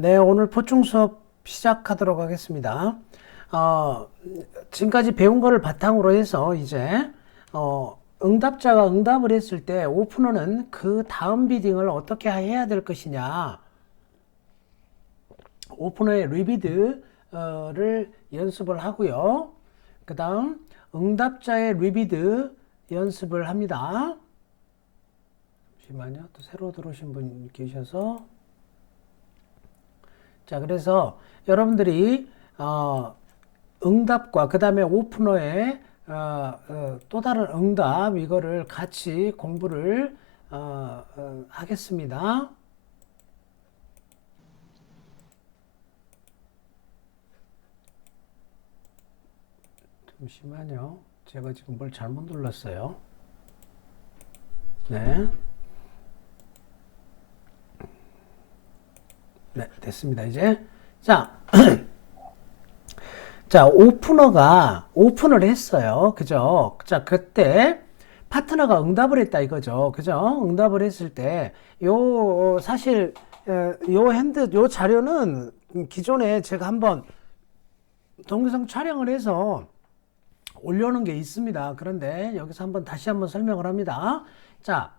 네, 오늘 보충 수업 시작하도록 하겠습니다. 어, 지금까지 배운 거를 바탕으로 해서 이제 응답자가 응답을 했을 때 오프너는 그 다음 비딩을 어떻게 해야 될 것이냐, 오프너의 리비드를 연습을 하고요. 그 다음 응답자의 리비드 연습을 합니다. 잠시만요. 또 새로 들어오신 분 계셔서. 자, 그래서 여러분들이 응답과 그 다음에 오프너의 또 다른 응답 이거를 같이 공부를 하겠습니다. 잠시만요. 제가 지금 뭘 잘못 눌렀어요. 네. 네, 됐습니다. 이제. 자, 자, 오픈을 했어요. 그죠? 자, 그때 파트너가 응답을 했다 이거죠. 그죠? 응답을 했을 때, 사실, 요 자료는 기존에 제가 한번 동영상 촬영을 해서 올려놓은 게 있습니다. 그런데 여기서 다시 한번 설명을 합니다. 자,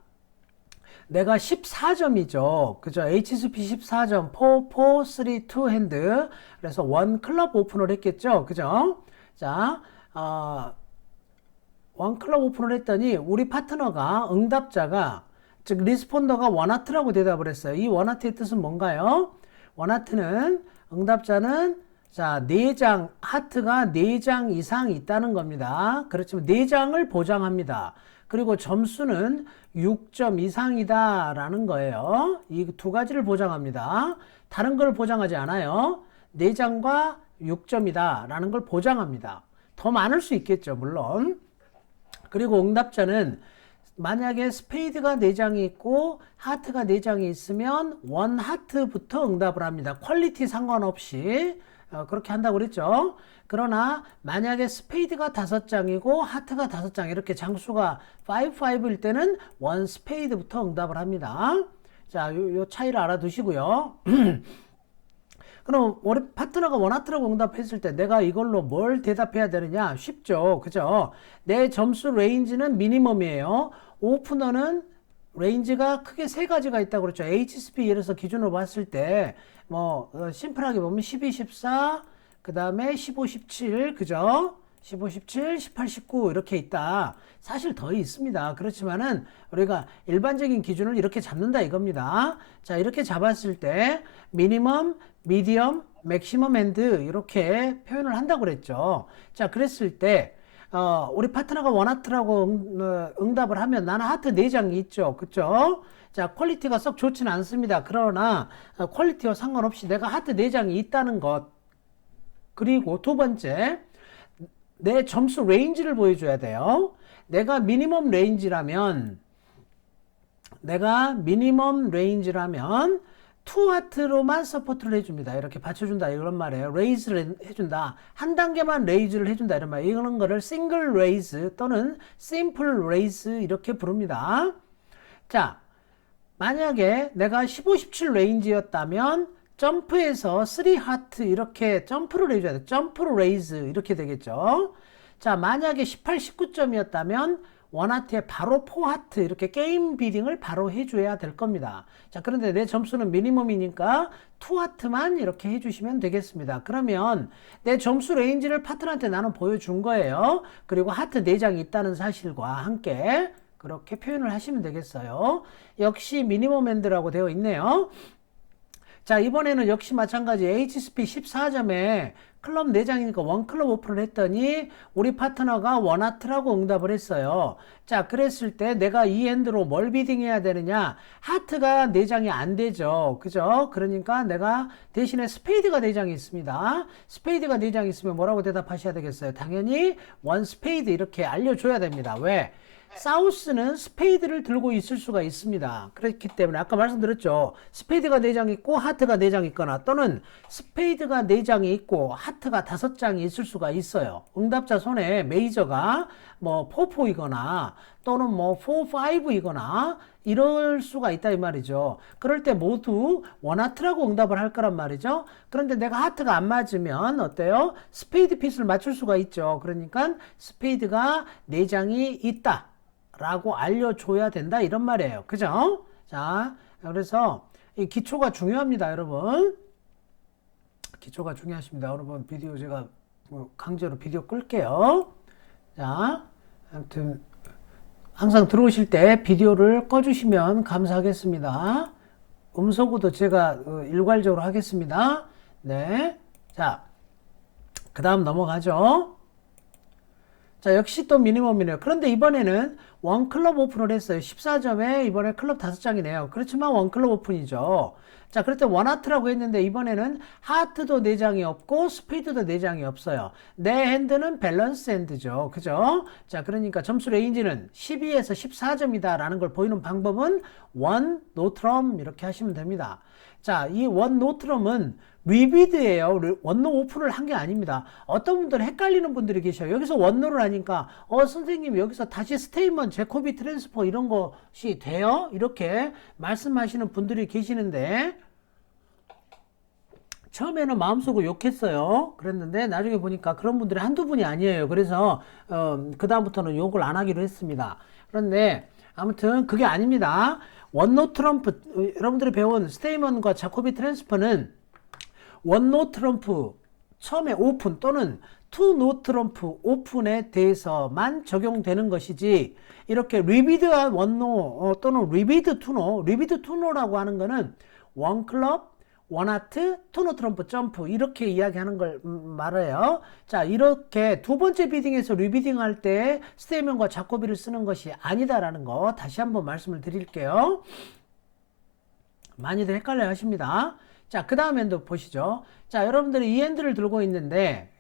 내가 14점이죠. 그죠? HSP 14점, 4, 4, 3, 2 핸드. 그래서 원 클럽 오픈을 했겠죠. 그죠? 자, 원 클럽 오픈을 했더니 우리 파트너가 응답자가 즉 리스폰더가 원하트라고 대답을 했어요. 이 원하트의 뜻은 뭔가요? 원하트는 응답자는 자, 4장, 하트가 4장 이상 있다는 겁니다. 그렇지만 4장을 보장합니다. 그리고 점수는 6점 이상이다 라는 거예요. 이 두 가지를 보장합니다. 다른 걸 보장하지 않아요. 4장과 6점이다 라는 걸 보장합니다. 더 많을 수 있겠죠, 물론. 그리고 응답자는 만약에 스페이드가 4장이 있고 하트가 4장이 있으면 원 하트부터 응답을 합니다. 퀄리티 상관없이 그렇게 한다고 그랬죠. 그러나 만약에 스페이드가 5장이고 하트가 5장 이렇게 장수가 5, 5일 때는 원 스페이드부터 응답을 합니다. 자, 요 차이를 알아두시고요. 그럼 우리 파트너가 원하트라고 응답했을 때 내가 이걸로 뭘 대답해야 되느냐? 쉽죠. 그죠? 내 점수 레인지는 미니멈이에요. 오프너는 레인지가 크게 세 가지가 있다고 그랬죠. HSP 예를 들어서 기준으로 봤을 때 심플하게 보면 12, 14, 그 다음에 15, 17, 그죠? 15, 17, 18, 19 이렇게 있다. 사실 더 있습니다. 그렇지만은 우리가 일반적인 기준을 이렇게 잡는다 이겁니다. 자, 이렇게 잡았을 때 미니멈, 미디엄, 맥시멈 앤드 이렇게 표현을 한다고 그랬죠. 자, 그랬을 때 우리 파트너가 원하트라고 응답을 하면 나는 하트 4장이 있죠. 그쵸? 자, 퀄리티가 썩 좋지는 않습니다. 그러나 퀄리티와 상관없이 내가 하트 4장이 있다는 것. 그리고 두 번째, 내 점수 레인지를 보여줘야 돼요. 내가 미니멈 레인지라면 투 하트로만 서포트를 해줍니다. 이렇게 받쳐준다 이런 말이에요. 레이즈를 해준다. 한 단계만 레이즈를 해준다 이런 말. 이런 거를 싱글 레이즈 또는 심플 레이즈 이렇게 부릅니다. 자, 만약에 내가 15, 17 레인지였다면 점프에서 3 하트 이렇게 점프를 해줘야 돼. 점프 레이즈 이렇게 되겠죠. 자, 만약에 18, 19점이었다면 원하트에 바로 4 하트 이렇게 게임 비딩을 바로 해줘야 될 겁니다. 자, 그런데 내 점수는 미니멈이니까 2 하트만 이렇게 해주시면 되겠습니다. 그러면 내 점수 레인지를 파트너한테 나는 보여준 거예요. 그리고 하트 4장이 있다는 사실과 함께 그렇게 표현을 하시면 되겠어요. 역시 미니멈 엔드라고 되어 있네요. 자, 이번에는 역시 마찬가지 HSP 14점에 클럽 4장이니까 원 클럽 오픈을 했더니 우리 파트너가 원하트라고 응답을 했어요. 자, 그랬을 때 내가 이 핸드로 뭘 비딩해야 되느냐? 하트가 4장이 안 되죠. 그죠? 그러니까 내가 대신에 스페이드가 4장이 있습니다. 스페이드가 4장이 있으면 뭐라고 대답하셔야 되겠어요? 당연히 원 스페이드 이렇게 알려줘야 됩니다. 왜? 사우스는 스페이드를 들고 있을 수가 있습니다. 그렇기 때문에 아까 말씀드렸죠. 스페이드가 4장 있고 하트가 4장 있거나 또는 스페이드가 4장이 있고 하트가 5장이 있을 수가 있어요. 응답자 손에 메이저가 포포이거나 또는 뭐 4, 5이거나 이럴 수가 있다 이 말이죠. 그럴 때 모두 원하트라고 응답을 할 거란 말이죠. 그런데 내가 하트가 안 맞으면 어때요? 스페이드 핏을 맞출 수가 있죠. 그러니까 스페이드가 4장이 있다 라고 알려줘야 된다 이런 말이에요. 그죠? 자, 그래서 이 기초가 중요합니다, 여러분. 기초가 중요하십니다. 여러분 비디오 제가 강제로 비디오 끌게요. 자, 아무튼 항상 들어오실 때 비디오를 꺼주시면 감사하겠습니다. 음소거도 제가 일괄적으로 하겠습니다. 네. 자, 그 다음 넘어가죠. 자, 역시 또 미니멈이네요. 그런데 이번에는 원클럽 오픈을 했어요. 14점에 이번에 클럽 5장이네요. 그렇지만 원클럽 오픈이죠. 자, 그럴 때 원하트라고 했는데 이번에는 하트도 4장이 없고 스페이드도 4장이 없어요. 내 핸드는 밸런스 핸드죠. 그죠? 자, 그러니까 점수 레인지는 12에서 14점이다 라는 걸 보이는 방법은 원 노트럼 이렇게 하시면 됩니다. 자, 이 원 노트럼은 리비드예요. 원노 오픈을 한 게 아닙니다. 어떤 분들은 헷갈리는 분들이 계셔요. 여기서 원노를 하니까 선생님 여기서 다시 스테이먼트, 제코비 트랜스퍼 이런 것이 돼요? 이렇게 말씀하시는 분들이 계시는데 처음에는 마음속으로 욕했어요. 그랬는데 나중에 보니까 그런 분들이 한두 분이 아니에요. 그래서 그 다음부터는 욕을 안 하기로 했습니다. 그런데 아무튼 그게 아닙니다. 원노 트럼프 여러분들이 배운 스테이먼과 자코비 트랜스퍼는 원노 트럼프 처음에 오픈 또는 투노 트럼프 오픈에 대해서만 적용되는 것이지 이렇게 리비드한 원노 또는 리비드 투노 리비드 투노라고 하는 거는 원클럽 원하트 투노 트럼프 점프 이렇게 이야기하는 걸 말해요. 자, 이렇게 두 번째 비딩에서 리비딩 할 때 스테이먼과 자코비를 쓰는 것이 아니다라는 거 다시 한번 말씀을 드릴게요. 많이들 헷갈려 하십니다. 자, 그 다음 핸드 보시죠. 자, 여러분들이 이 핸드를 들고 있는데,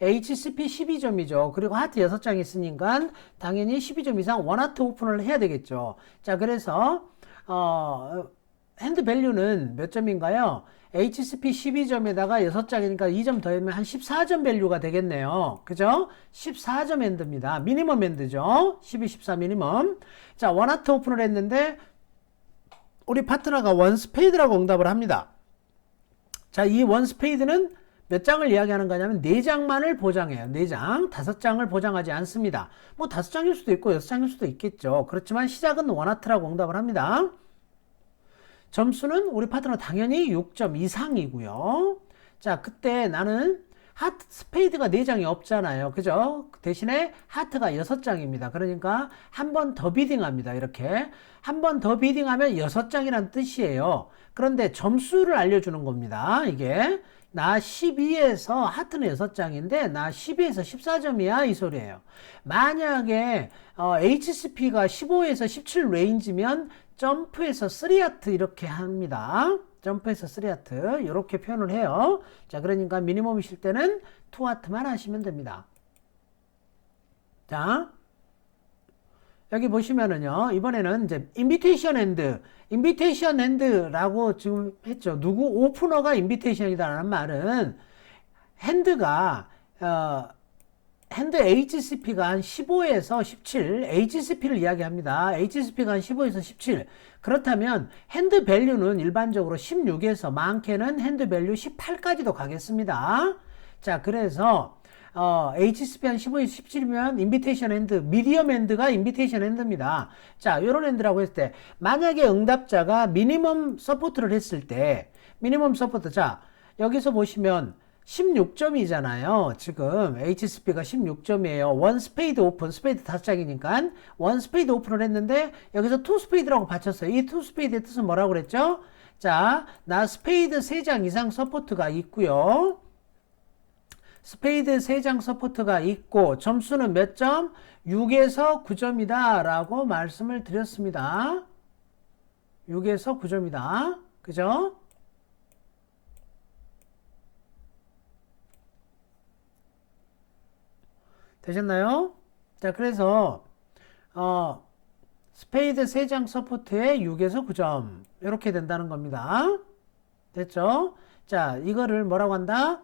HCP 12점이죠. 그리고 하트 6장 있으니까 당연히 12점 이상 원하트 오픈을 해야 되겠죠. 자, 그래서, 핸드 밸류는 몇 점인가요? HCP 12점에다가 6장이니까 2점 더하면 한 14점 밸류가 되겠네요. 그죠? 14점 핸드입니다. 미니멈 핸드죠. 12, 14 미니멈. 자, 원하트 오픈을 했는데, 우리 파트너가 원 스페이드라고 응답을 합니다. 자, 이 원 스페이드는 몇 장을 이야기하는 거냐면 4장만을 보장해요. 4장, 5장을 보장하지 않습니다. 뭐 5장일 수도 있고 6장일 수도 있겠죠. 그렇지만 시작은 원하트라고 응답을 합니다. 점수는 우리 파트너 당연히 6점 이상이고요. 자, 그때 나는 하트 스페이드가 4장이 없잖아요. 그죠? 대신에 하트가 6장입니다. 그러니까 한 번 더 비딩합니다. 이렇게 한 번 더 비딩하면 6장이란 뜻이에요. 그런데 점수를 알려주는 겁니다. 이게 나 12에서 하트는 6장인데 나 12에서 14점이야 이 소리예요. 만약에 HCP가 15에서 17 레인지면 점프에서 3하트 이렇게 합니다. 점프에서 3하트 이렇게 표현을 해요. 자, 그러니까 미니멈이실 때는 2하트만 하시면 됩니다. 자, 여기 보시면은요, 이번에는 이제 인비테이션 핸드라고 지금 했죠. 누구 오프너가 인비테이션이다라는 말은 핸드가 핸드 HCP가 한 15에서 17, HCP를 이야기합니다. HCP가 한 15에서 17. 그렇다면 핸드 밸류는 일반적으로 16에서 많게는 핸드 밸류 18까지도 가겠습니다. 자, 그래서 HCP 한 15에서 17이면 인비테이션 핸드, 미디엄 핸드가 인비테이션 핸드입니다. 자, 요런 핸드라고 했을 때 만약에 응답자가 미니멈 서포트를 했을 때 미니멈 서포트, 자, 여기서 보시면 16점이잖아요. 지금 HCP가 16점이에요. 원 스페이드 오픈, 스페이드 5장이니까 원 스페이드 오픈을 했는데 여기서 투 스페이드라고 받쳤어요. 이 투 스페이드의 뜻은 뭐라고 그랬죠? 자, 나 스페이드 3장 이상 서포트가 있고요. 스페이드 3장 서포트가 있고 점수는 몇 점? 6에서 9점이다 라고 말씀을 드렸습니다. 6에서 9점이다. 그죠? 되셨나요? 자, 그래서 스페이드 3장 서포트에 6에서 9점 이렇게 된다는 겁니다. 됐죠? 자, 이거를 뭐라고 한다?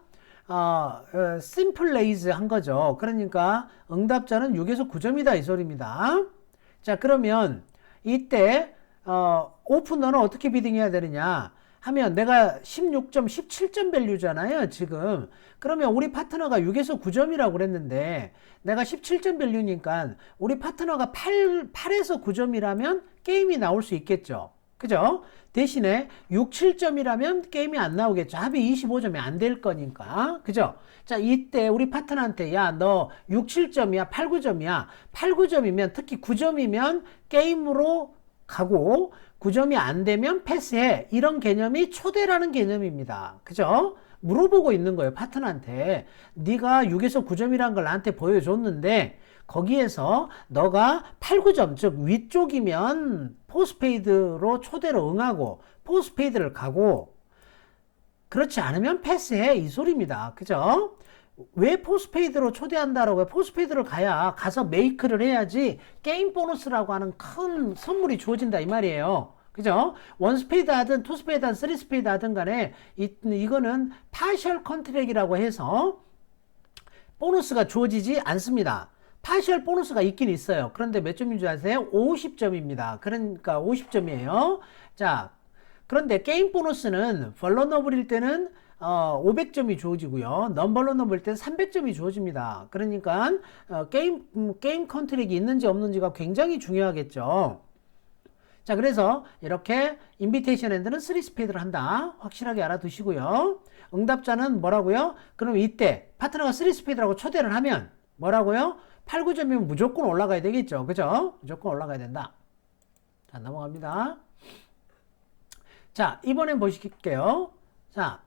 심플 레이즈 한 거죠. 그러니까 응답자는 6에서 9점이다 이 소리입니다. 자, 그러면 이때 오픈너는 어떻게 비딩해야 되느냐 하면 내가 16점, 17점 밸류잖아요, 지금. 그러면 우리 파트너가 6에서 9점이라고 그랬는데 내가 17점 밸류니까 우리 파트너가 8에서 9점이라면 게임이 나올 수 있겠죠. 그죠? 대신에 6, 7점이라면 게임이 안 나오겠죠. 합이 25점이 안 될 거니까. 그죠? 자, 이때 우리 파트너한테 야, 너 6, 7점이야? 8, 9점이야? 8, 9점이면 특히 9점이면 게임으로 가고 9점이 안 되면 패스해. 이런 개념이 초대라는 개념입니다. 그죠? 물어보고 있는 거예요. 파트너한테. 네가 6에서 9점이라는 걸 나한테 보여줬는데 거기에서 너가 8, 9점 즉 위쪽이면 포스페이드로 초대로 응하고 포스페이드를 가고 그렇지 않으면 패스해 이 소리입니다. 그죠? 왜 포스페이드로 초대한다라고 해? 포스페이드를 가서 메이크를 해야지 게임 보너스라고 하는 큰 선물이 주어진다 이 말이에요. 그죠? 원스페이드 하든 투스페이드 하든 쓰리스페이드 하든 간에 이거는 파셜 컨트랙이라고 해서 보너스가 주어지지 않습니다. 파셜 보너스가 있긴 있어요. 그런데 몇 점인 줄 아세요? 50점입니다. 그러니까 50점이에요. 자, 그런데 게임 보너스는 벌러너블일 때는 500점이 주어지고요. non-vulnerable일 때는 300점이 주어집니다. 그러니까 게임 컨트랙이 있는지 없는지가 굉장히 중요하겠죠. 자, 그래서 이렇게 인비테이션 핸드는 3스페이드를 한다. 확실하게 알아두시고요. 응답자는 뭐라고요? 그럼 이때 파트너가 3스페이드라고 초대를 하면 뭐라고요? 8, 9점이면 무조건 올라가야 되겠죠. 그죠? 무조건 올라가야 된다. 자, 넘어갑니다. 자, 이번엔 보실게요. 자,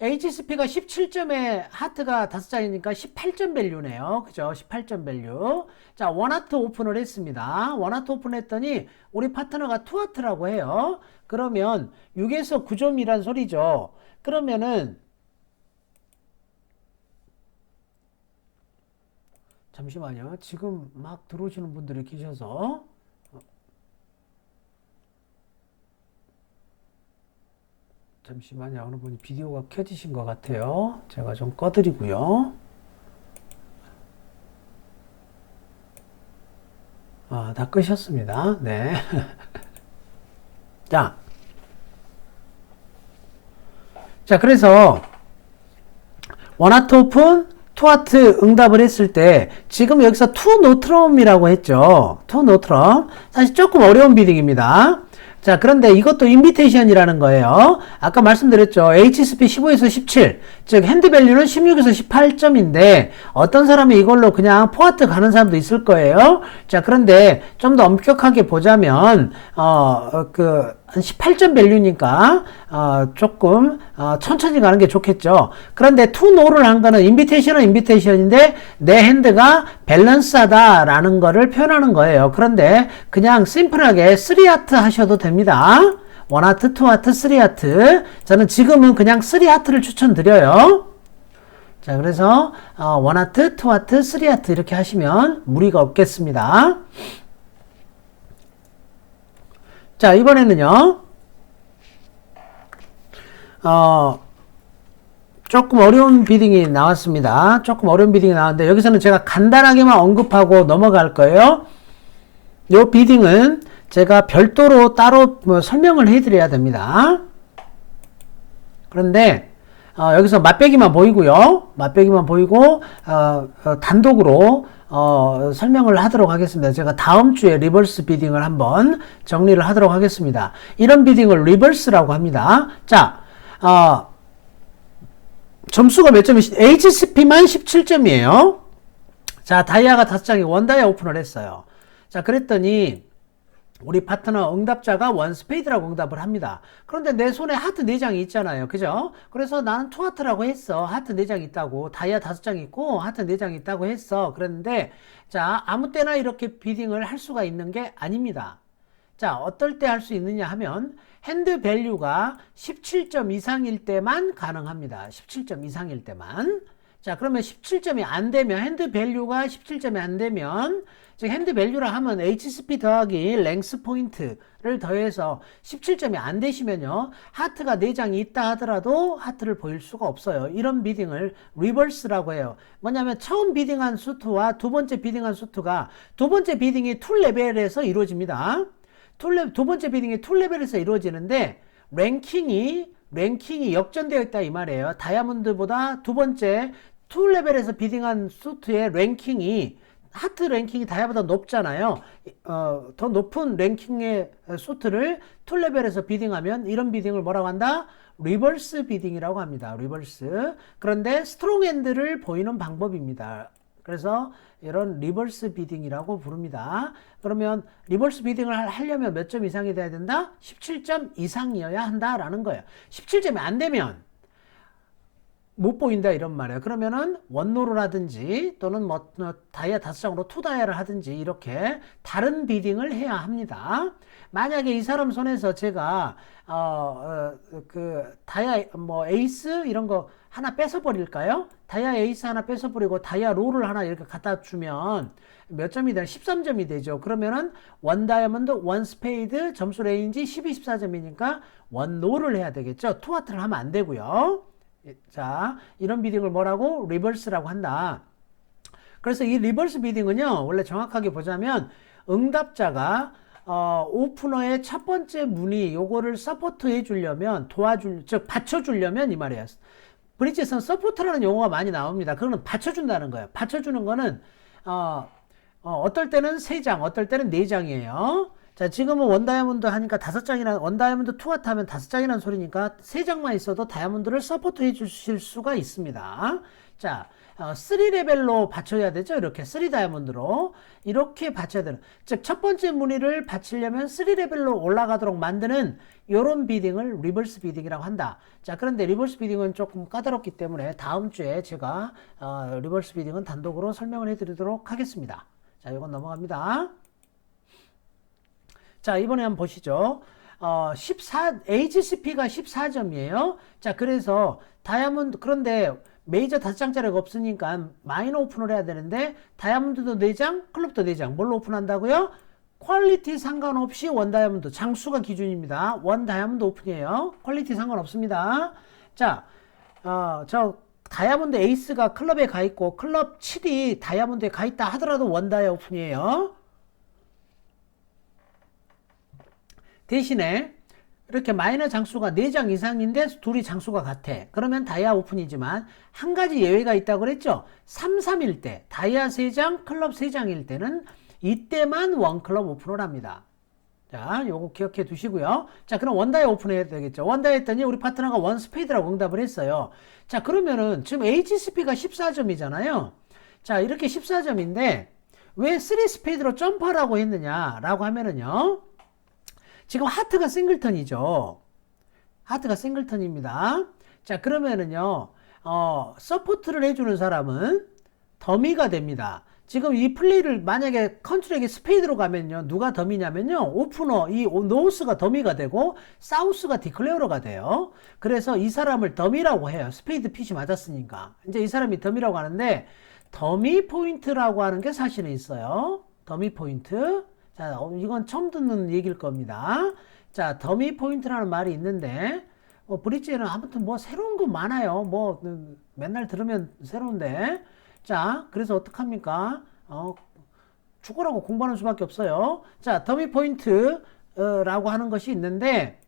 HSP가 17점에 하트가 5장이니까 18점 밸류네요. 그죠? 18점 밸류. 자, 원하트 오픈을 했습니다. 원하트 오픈했더니 우리 파트너가 투하트라고 해요. 그러면 6에서 9점이란 소리죠. 그러면은 잠시만요. 지금 막 들어오시는 분들이 계셔서 잠시만요. 어느 분이 비디오가 켜지신 것 같아요. 제가 좀 꺼드리고요. 다 끄셨습니다. 네. 자, 그래서 원하트 오픈, 투하트 응답을 했을 때 지금 여기서 투 노트럼이라고 했죠. 투 노트럼. 사실 조금 어려운 비딩입니다. 자, 그런데 이것도 인비테이션이라는 거예요. 아까 말씀드렸죠. HSP 15에서 17, 즉 핸드밸류는 16에서 18점인데 어떤 사람이 이걸로 그냥 포아트 가는 사람도 있을 거예요. 자, 그런데 좀 더 엄격하게 보자면 한 18점 밸류니까 조금 천천히 가는 게 좋겠죠. 그런데 투 노를 한 거는 인비테이션은 인비테이션인데 내 핸드가 밸런스하다라는 거를 표현하는 거예요. 그런데 그냥 심플하게 3하트 하셔도 됩니다. 1하트, 2하트, 3하트. 저는 지금은 그냥 3하트를 추천드려요. 자, 그래서 1하트, 2하트, 3하트 이렇게 하시면 무리가 없겠습니다. 자, 이번에는요, 조금 어려운 비딩이 나왔습니다. 조금 어려운 비딩이 나왔는데, 여기서는 제가 간단하게만 언급하고 넘어갈 거예요. 이 비딩은 제가 별도로 따로 설명을 해드려야 됩니다. 그런데, 여기서 맛배기만 보이고요. 맛배기만 보이고, 단독으로 설명을 하도록 하겠습니다. 제가 다음 주에 리버스 비딩을 한번 정리를 하도록 하겠습니다. 이런 비딩을 리버스라고 합니다. 자, 점수가 몇 점이, HSP만 17점이에요. 자, 다이아가 5장이 원다이아 오픈을 했어요. 자, 그랬더니 우리 파트너 응답자가 원스페이드라고 응답을 합니다. 그런데 내 손에 하트 4장이 있잖아요. 그죠? 그래서 나는 투하트라고 했어. 하트 4장 있다고. 다이아 5장 있고 하트 4장 있다고 했어. 그랬는데 자, 아무 때나 이렇게 비딩을 할 수가 있는 게 아닙니다. 자, 어떨 때 할 수 있느냐 하면 핸드 밸류가 17점 이상일 때만 가능합니다. 17점 이상일 때만. 자, 그러면 17점이 안 되면 핸드 밸류가 17점이 안 되면 즉 핸드 밸류라 하면 HSP 더하기 랭스 포인트를 더해서 17점이 안 되시면요, 하트가 4장이 있다 하더라도 하트를 보일 수가 없어요. 이런 비딩을 리버스라고 해요. 뭐냐면 처음 비딩한 수트와 두 번째 비딩한 수트가 두 번째 비딩이 툴 레벨에서 이루어집니다. 두 번째 비딩이 툴 레벨에서 이루어지는데 랭킹이 역전되어 있다 이 말이에요. 다이아몬드보다 두 번째 툴 레벨에서 비딩한 수트의 랭킹이, 하트 랭킹이 다이아보다 높잖아요. 더 높은 랭킹의 수트를 툴 레벨에서 비딩하면 이런 비딩을 뭐라고 한다? 리버스 비딩이라고 합니다. 리버스. 그런데 스트롱 핸드를 보이는 방법입니다. 그래서 이런 리버스 비딩이라고 부릅니다. 그러면 리버스 비딩을 하려면 몇 점 이상이 돼야 된다? 17점 이상이어야 한다라는 거예요. 17점이 안 되면 못 보인다 이런 말이에요. 그러면은 원노를 하든지 또는 뭐 다이아 5장으로 투다이아를 하든지 이렇게 다른 비딩을 해야 합니다. 만약에 이 사람 손에서 제가 그 다이아 뭐 에이스 이런 거 하나 뺏어 버릴까요? 다이아 에이스 하나 뺏어 버리고 다이아 롤을 하나 이렇게 갖다 주면 몇 점이 되나? 13점이 되죠. 그러면은 원 다이아몬드, 원 스페이드, 점수 레인지 12, 14점이니까 원 롤을 해야 되겠죠. 투 하트를 하면 안 되고요. 자, 이런 비딩을 뭐라고? 리버스라고 한다. 그래서 이 리버스 비딩은요, 원래 정확하게 보자면 응답자가 오프너의 첫 번째 문의 요거를 서포트 해주려면 즉 받쳐주려면 이 말이에요. 브릿지에서는 서포트라는 용어가 많이 나옵니다. 그거는 받쳐준다는 거예요. 받쳐주는 거는 어떨 때는 3장, 어떨 때는 4장이에요. 자, 지금은 원 다이아몬드 하니까 5장이나, 원 다이아몬드 투 하트 하면 5장이라는 소리니까 3장만 있어도 다이아몬드를 서포트 해 주실 수가 있습니다. 자, 3레벨로 받쳐야 되죠. 이렇게 3다이아몬드로 이렇게 받쳐야 되는, 즉 첫 번째 무늬를 받치려면 3레벨로 올라가도록 만드는 이런 비딩을 리버스 비딩이라고 한다. 자, 그런데 리버스 비딩은 조금 까다롭기 때문에 다음 주에 제가 리버스 비딩은 단독으로 설명을 해드리도록 하겠습니다. 자, 이건 넘어갑니다. 자, 이번에 한번 보시죠. HCP가 14점이에요. 자, 그래서 다이아몬드, 그런데 메이저 5장짜리가 없으니까 마이너 오픈을 해야 되는데 다이아몬드도 4장, 클럽도 4장. 뭘로 오픈한다고요? 퀄리티 상관없이 원 다이아몬드, 장수가 기준입니다. 원 다이아몬드 오픈이에요. 퀄리티 상관없습니다. 자, 저 다이아몬드 에이스가 클럽에 가 있고 클럽 7이 다이아몬드에 가 있다 하더라도 원 다이아 오픈이에요. 대신에 이렇게 마이너 장수가 4장 이상인데 둘이 장수가 같아. 그러면 다이아 오픈이지만 한 가지 예외가 있다고 그랬죠. 3, 3일 때 다이아 3장, 클럽 3장일 때는 이때만 원클럽 오픈을 합니다. 자, 요거 기억해 두시고요. 자, 그럼 원다이아 오픈해야 되겠죠. 원다이아 했더니 우리 파트너가 원 스페이드라고 응답을 했어요. 자, 그러면은 지금 HCP가 14점이잖아요. 자, 이렇게 14점인데 왜 3 스페이드로 점프하라고 했느냐라고 하면은요. 지금 하트가 싱글턴이죠. 하트가 싱글턴입니다. 자, 그러면은요, 서포트를 해주는 사람은 더미가 됩니다. 지금 이 플레이를 만약에 컨트롤에게 스페이드로 가면요, 누가 더미냐면요, 오프너, 이 노스가 더미가 되고, 사우스가 디클레어러가 돼요. 그래서 이 사람을 더미라고 해요. 스페이드 핏이 맞았으니까. 이제 이 사람이 더미라고 하는데, 더미 포인트라고 하는 게 사실은 있어요. 더미 포인트. 자, 이건 처음 듣는 얘기일 겁니다. 자, 더미 포인트라는 말이 있는데, 브릿지에는 아무튼 뭐 새로운 거 많아요. 뭐 맨날 들으면 새로운데. 자, 그래서 어떡합니까? 죽으라고 공부하는 수밖에 없어요. 자, 더미 포인트라고 하는 것이 있는데,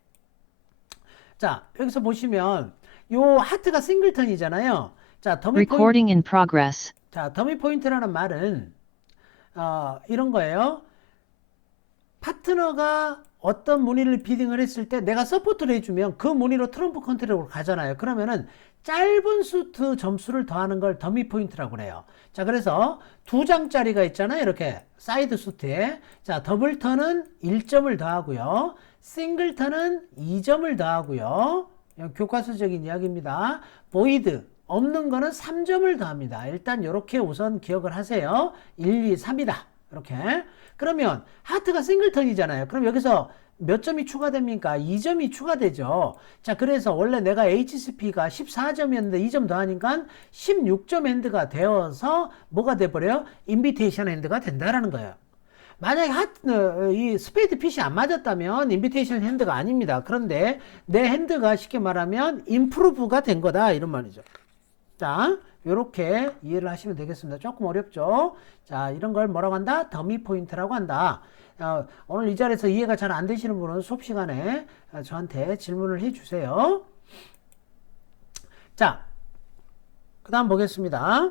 자, 여기서 보시면 요 하트가 싱글턴이잖아요. 자, 더미 Recording in progress. 자, 더미 포인트라는 말은 이런 거예요. 파트너가 어떤 무늬를 비딩을 했을 때 내가 서포트를 해주면 그 무늬로 트럼프 컨트롤로 가잖아요. 그러면은 짧은 수트 점수를 더하는 걸 더미 포인트라고 그래요. 자, 그래서 2장짜리가 있잖아요. 이렇게 사이드 수트에. 자, 더블 턴은 1점을 더하고요. 싱글 턴은 2점을 더하고요. 교과서적인 이야기입니다. 보이드 없는 거는 3점을 더합니다. 일단 이렇게 우선 기억을 하세요. 1, 2, 3이다. 이렇게. 그러면 하트가 싱글턴이잖아요. 그럼 여기서 몇 점이 추가됩니까? 2점이 추가되죠. 자, 그래서 원래 내가 HCP가 14점이었는데 2점 더하니까 16점 핸드가 되어서 뭐가 돼버려요? 인비테이션 핸드가 된다라는 거예요. 만약에 이 스페이드 핏이 안 맞았다면 인비테이션 핸드가 아닙니다. 그런데 내 핸드가 쉽게 말하면 임프루브가 된 거다 이런 말이죠. 자, 요렇게 이해를 하시면 되겠습니다. 조금 어렵죠? 자, 이런 걸 뭐라고 한다? 더미 포인트라고 한다. 오늘 이 자리에서 이해가 잘 안 되시는 분은 수업 시간에 저한테 질문을 해 주세요. 자, 그 다음 보겠습니다.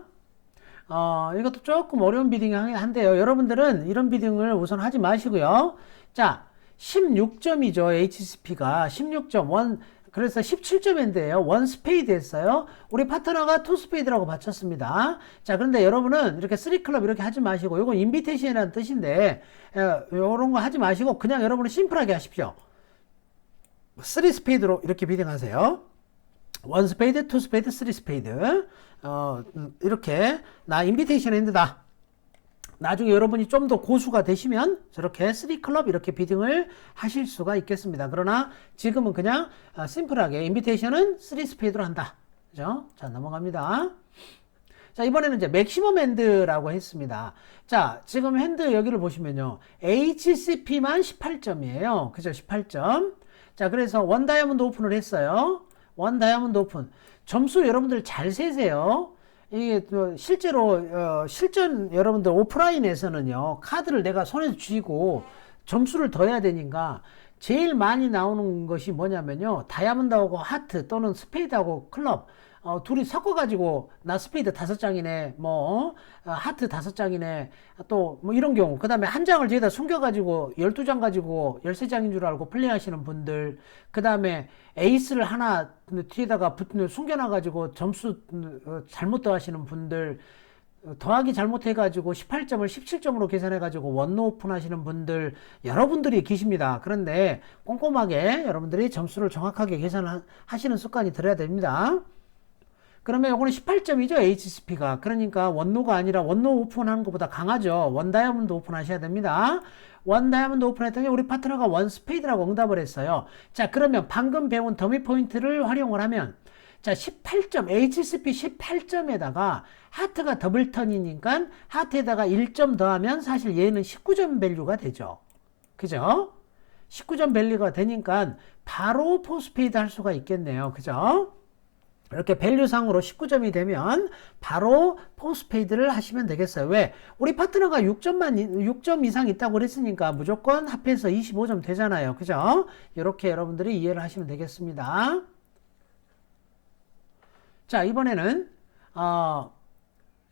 이것도 조금 어려운 비딩이 한데요. 여러분들은 이런 비딩을 우선 하지 마시고요. 자, 16점이죠. HCP가 16점. 그래서 17점 핸드예요. 원 스페이드 했어요. 우리 파트너가 투 스페이드라고 맞췄습니다. 자, 그런데 여러분은 이렇게 3클럽 이렇게 하지 마시고, 이건 인비테이션이라는 뜻인데, 이런 거 하지 마시고, 그냥 여러분은 심플하게 하십시오. 3 스페이드로 이렇게 비딩하세요. 원 스페이드, 투 스페이드, 3 스페이드. 이렇게 나 인비테이션 핸드다. 나중에 여러분이 좀 더 고수가 되시면 저렇게 3클럽 이렇게 비딩을 하실 수가 있겠습니다. 그러나 지금은 그냥 심플하게 인비테이션은 3 스페이드로 한다. 그죠? 자, 넘어갑니다. 자, 이번에는 이제 맥시멈 핸드라고 했습니다. 자, 지금 핸드 여기를 보시면요. HCP만 18점이에요. 그죠? 18점. 자, 그래서 원 다이아몬드 오픈을 했어요. 원 다이아몬드 오픈. 점수 여러분들 잘 세세요. 이게 실제로 실전 여러분들 오프라인에서는요. 카드를 내가 손에 쥐고 점수를 더해야 되니까 제일 많이 나오는 것이 뭐냐면요. 다이아몬드하고 하트 또는 스페이드하고 클럽 둘이 섞어가지고 나 스페이드 5장이네 하트 5장이네 또 뭐 이런 경우 그 다음에 한 장을 저기다 숨겨가지고 12장 가지고 13장인 줄 알고 플레이하시는 분들 그 다음에 에이스를 하나 뒤에다가 숨겨놔가지고 점수 잘못 더하시는 분들 더하기 잘못해가지고 18점을 17점으로 계산해가지고 원노 오픈 하시는 분들 여러분들이 계십니다. 그런데 꼼꼼하게 여러분들이 점수를 정확하게 계산하시는 습관이 들어야 됩니다. 그러면 요거는 18점이죠. HCP가. 그러니까 원노가 아니라 원노 오픈하는 것보다 강하죠. 원 다이아몬드 오픈하셔야 됩니다. 원 다이아몬드 오픈했더니 우리 파트너가 원 스페이드라고 응답을 했어요. 자, 그러면 방금 배운 더미 포인트를 활용을 하면 자, 18점, HCP 18점에다가 하트가 더블턴이니까 하트에다가 1점 더하면 사실 얘는 19점 밸류가 되죠. 그죠? 19점 밸류가 되니까 바로 포스페이드 할 수가 있겠네요. 그죠? 이렇게 밸류상으로 19점이 되면 바로 포스페이드를 하시면 되겠어요. 왜? 우리 파트너가 6점 이상 있다고 그랬으니까 무조건 합해서 25점 되잖아요. 그죠? 이렇게 여러분들이 이해를 하시면 되겠습니다. 자, 이번에는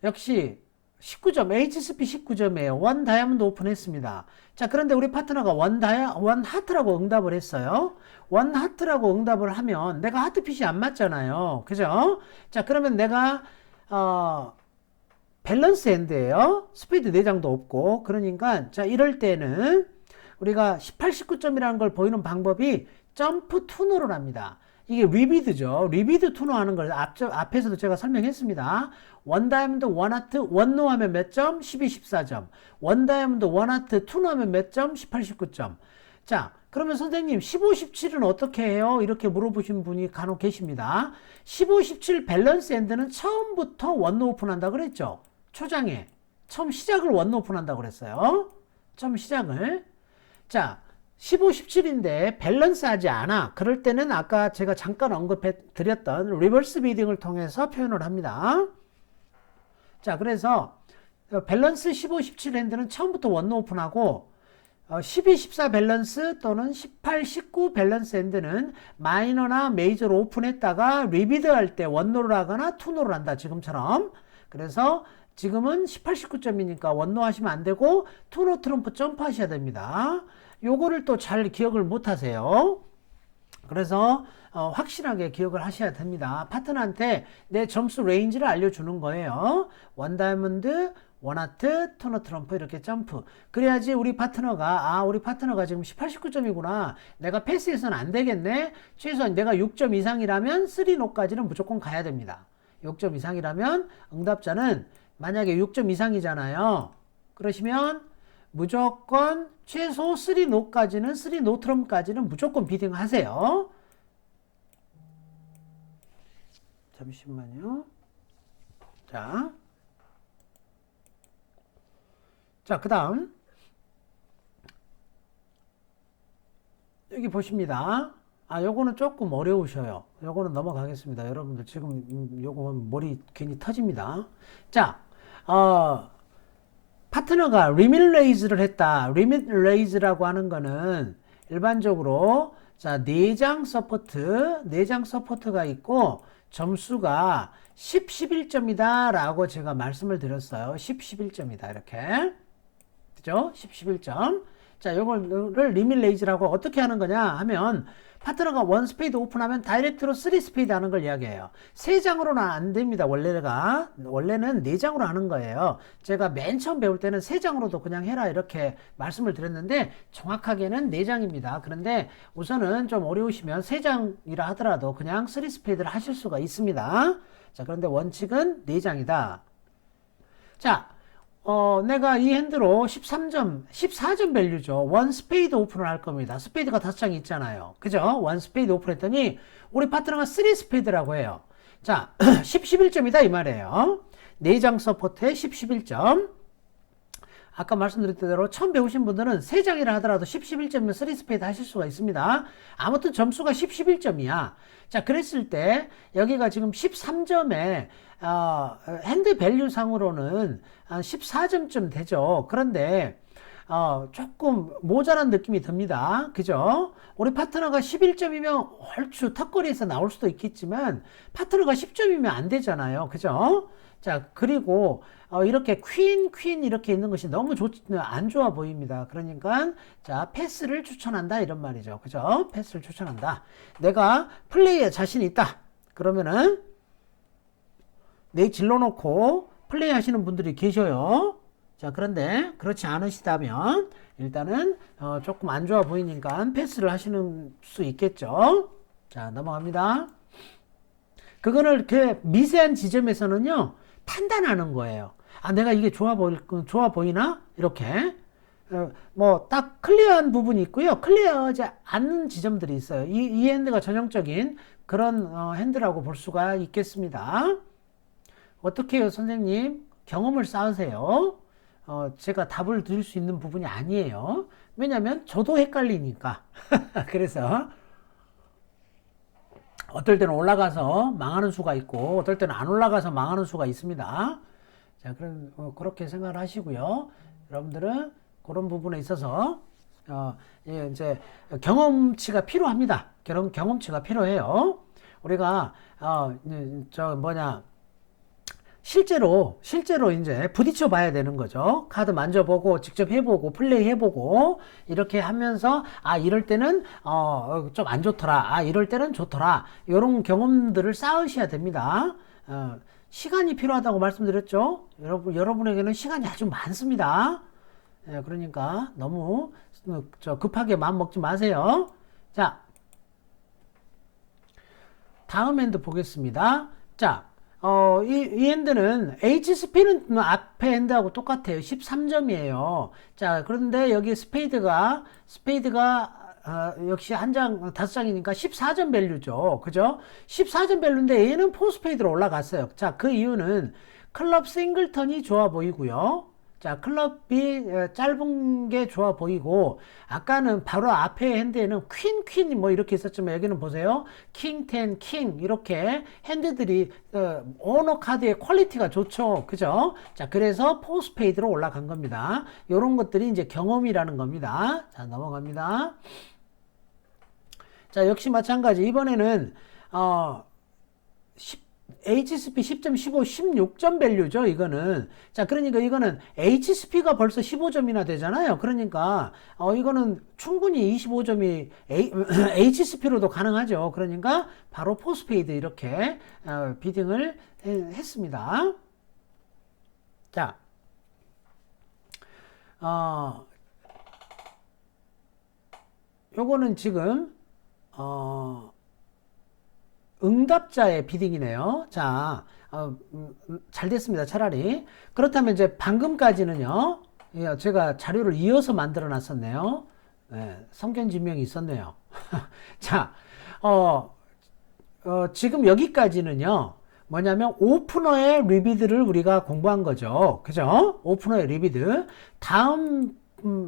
역시 19점, HCP 19점이에요. 원 다이아몬드 오픈했습니다. 자, 그런데 우리 파트너가 원 하트라고 응답을 했어요. 원 하트라고 응답을 하면 내가 하트핏이 안 맞잖아요. 그죠? 자, 그러면 내가 밸런스 핸드예요. 스피드 4장도 없고. 그러니까 자, 이럴 때는 우리가 18, 19점이라는 걸 보이는 방법이 점프 투노를 합니다. 이게 리비드죠. 리비드 투노 하는 걸 앞에서도 제가 설명했습니다. 원 다이아몬드 원 하트 원노 하면 몇 점? 12, 14점. 원 다이아몬드 원 하트 투노 하면 몇 점? 18, 19점. 자, 그러면 선생님 15, 17은 어떻게 해요? 이렇게 물어보신 분이 간혹 계십니다. 15, 17 밸런스 핸드는 처음부터 원노 오픈한다 그랬죠. 초장에 처음 시작을 원노 오픈한다 그랬어요. 처음 시작을. 자, 15, 17인데 밸런스 하지 않아. 그럴 때는 아까 제가 잠깐 언급해 드렸던 리버스 비딩을 통해서 표현을 합니다. 자, 그래서 밸런스 15, 17 핸드는 처음부터 원노 오픈하고 12, 14 밸런스 또는 18, 19 밸런스 핸드는 마이너나 메이저로 오픈했다가 리비드 할 때 원노를 하거나 투노를 한다. 지금처럼. 그래서 지금은 18, 19점이니까 원노 하시면 안 되고 투노 트럼프 점프 하셔야 됩니다. 요거를 또 잘 기억을 못 하세요. 그래서 확실하게 기억을 하셔야 됩니다. 파트너한테 내 점수 레인지를 알려주는 거예요. 원 다이아몬드, 원 하트, 투노 트럼프 이렇게 점프. 그래야지 우리 파트너가 우리 파트너가 지금 18, 19점이구나. 내가 패스해서는 안 되겠네. 최소한 내가 6점 이상이라면 3노까지는 무조건 가야 됩니다. 6점 이상이라면 응답자는 만약에 6점 이상이잖아요. 그러시면 무조건 최소 3노까지는 3노트럼까지는 무조건 비딩 하세요. 잠시만요. 자, 그 다음 여기 보십니다. 요거는 조금 어려우셔요. 요거는 넘어가겠습니다. 여러분들 지금 요거는 머리 괜히 터집니다. 자, 파트너가 리밋 레이즈를 했다. 리밋 레이즈라고 하는 거는 일반적으로 자, 내장 서포트가 있고 점수가 10, 11점이다 라고 제가 말씀을 드렸어요. 10, 11점이다 이렇게. 그죠? 10, 11점. 자, 요거를 리밋 레이즈라고 어떻게 하는 거냐 하면 파트너가 1 스페이드 오픈하면 다이렉트로 3 스페이드 하는 걸 이야기해요. 3장으로는 안 됩니다. 원래는 4장으로 하는 거예요. 제가 맨 처음 배울 때는 3장으로도 그냥 해라 이렇게 말씀을 드렸는데 정확하게는 4장입니다. 그런데 우선은 좀 어려우시면 3장이라 하더라도 그냥 3 스페이드를 하실 수가 있습니다. 자, 그런데 원칙은 4장이다. 자, 내가 이 핸드로 14점 밸류죠. 1 스페이드 오픈을 할 겁니다. 스페이드가 5장이 있잖아요. 그죠? 1 스페이드 오픈 했더니 우리 파트너가 3 스페이드라고 해요. 자, 10, 11점이다 이 말이에요. 4장 서포트에 10, 11점. 아까 말씀드렸던 대로 처음 배우신 분들은 3장이라 하더라도 10, 11점이면 3 스페이드 하실 수가 있습니다. 아무튼 점수가 10, 11점이야. 자, 그랬을 때 여기가 지금 13점에 핸드 밸류 상으로는 14점쯤 되죠. 그런데 조금 모자란 느낌이 듭니다. 그죠? 우리 파트너가 11점이면 얼추 턱걸이에서 나올 수도 있겠지만 파트너가 10점이면 안 되잖아요. 그죠? 자, 그리고 이렇게 퀸 이렇게 있는 것이 너무 안 좋아 보입니다. 그러니까 자, 패스를 추천한다 이런 말이죠. 그죠? 패스를 추천한다. 내가 플레이에 자신이 있다. 그러면은 내 질러놓고 플레이 하시는 분들이 계셔요. 자, 그런데 그렇지 않으시다면 일단은 조금 안 좋아 보이니까 패스를 하시는 수 있겠죠. 자, 넘어갑니다. 그거를 이렇게 미세한 지점에서는요 판단하는 거예요. 내가 이게 좋아 보이나? 이렇게 뭐 딱 클리어한 부분이 있고요. 클리어하지 않는 지점들이 있어요. 이 핸드가 전형적인 그런 핸드라고 볼 수가 있겠습니다. 어떻게 해요, 선생님? 경험을 쌓으세요. 제가 답을 드릴 수 있는 부분이 아니에요. 왜냐면 저도 헷갈리니까. 그래서 어떨 때는 올라가서 망하는 수가 있고 어떨 때는 안 올라가서 망하는 수가 있습니다. 자, 그럼 그렇게 생각을 하시고요. 여러분들은 그런 부분에 있어서 이제 경험치가 필요합니다. 경험치가 필요해요. 우리가 실제로 이제 부딪혀 봐야 되는 거죠. 카드 만져보고 직접 해보고 플레이 해보고 이렇게 하면서 이럴 때는 좀 안 좋더라. 이럴 때는 좋더라. 이런 경험들을 쌓으셔야 됩니다. 시간이 필요하다고 말씀드렸죠. 여러분에게는 시간이 아주 많습니다. 그러니까 너무 급하게 마음 먹지 마세요. 자, 다음 핸드 보겠습니다. 자, 이 핸드는 HSP는 앞에 핸드하고 똑같아요. 13점이에요. 자, 그런데 여기 스페이드가 역시 한 장, 5장이니까 14점 밸류죠. 그죠? 14점 밸류인데 얘는 4 스페이드로 올라갔어요. 자, 그 이유는 클럽 싱글턴이 좋아 보이고요. 자, 클럽이 짧은 게 좋아 보이고, 아까는 바로 앞에 핸드에는 퀸 뭐 이렇게 있었지만 여기는 보세요. 킹, 10, 킹 이렇게 핸드들이 오너 카드의 퀄리티가 좋죠. 그죠? 자, 그래서 4 스페이드로 올라간 겁니다. 이런 것들이 이제 경험이라는 겁니다. 자, 넘어갑니다. 자, 역시 마찬가지. 이번에는 HSP 10.15, 16점 밸류죠, 이거는. 자, 그러니까 이거는 HSP가 벌써 15점이나 되잖아요. 그러니까, 이거는 충분히 25점이 HSP로도 가능하죠. 그러니까, 바로 포스페이드 이렇게, 비딩을 했습니다. 자, 요거는 지금, 응답자의 비딩이네요. 자, 잘 됐습니다. 차라리. 그렇다면 이제 방금까지는요. 야, 제가 자료를 이어서 만들어 놨었네요. 네, 성경 진명이 있었네요. 자, 어, 지금 여기까지는요. 뭐냐면 오프너의 리비드를 우리가 공부한 거죠. 그죠? 오프너의 리비드. 다음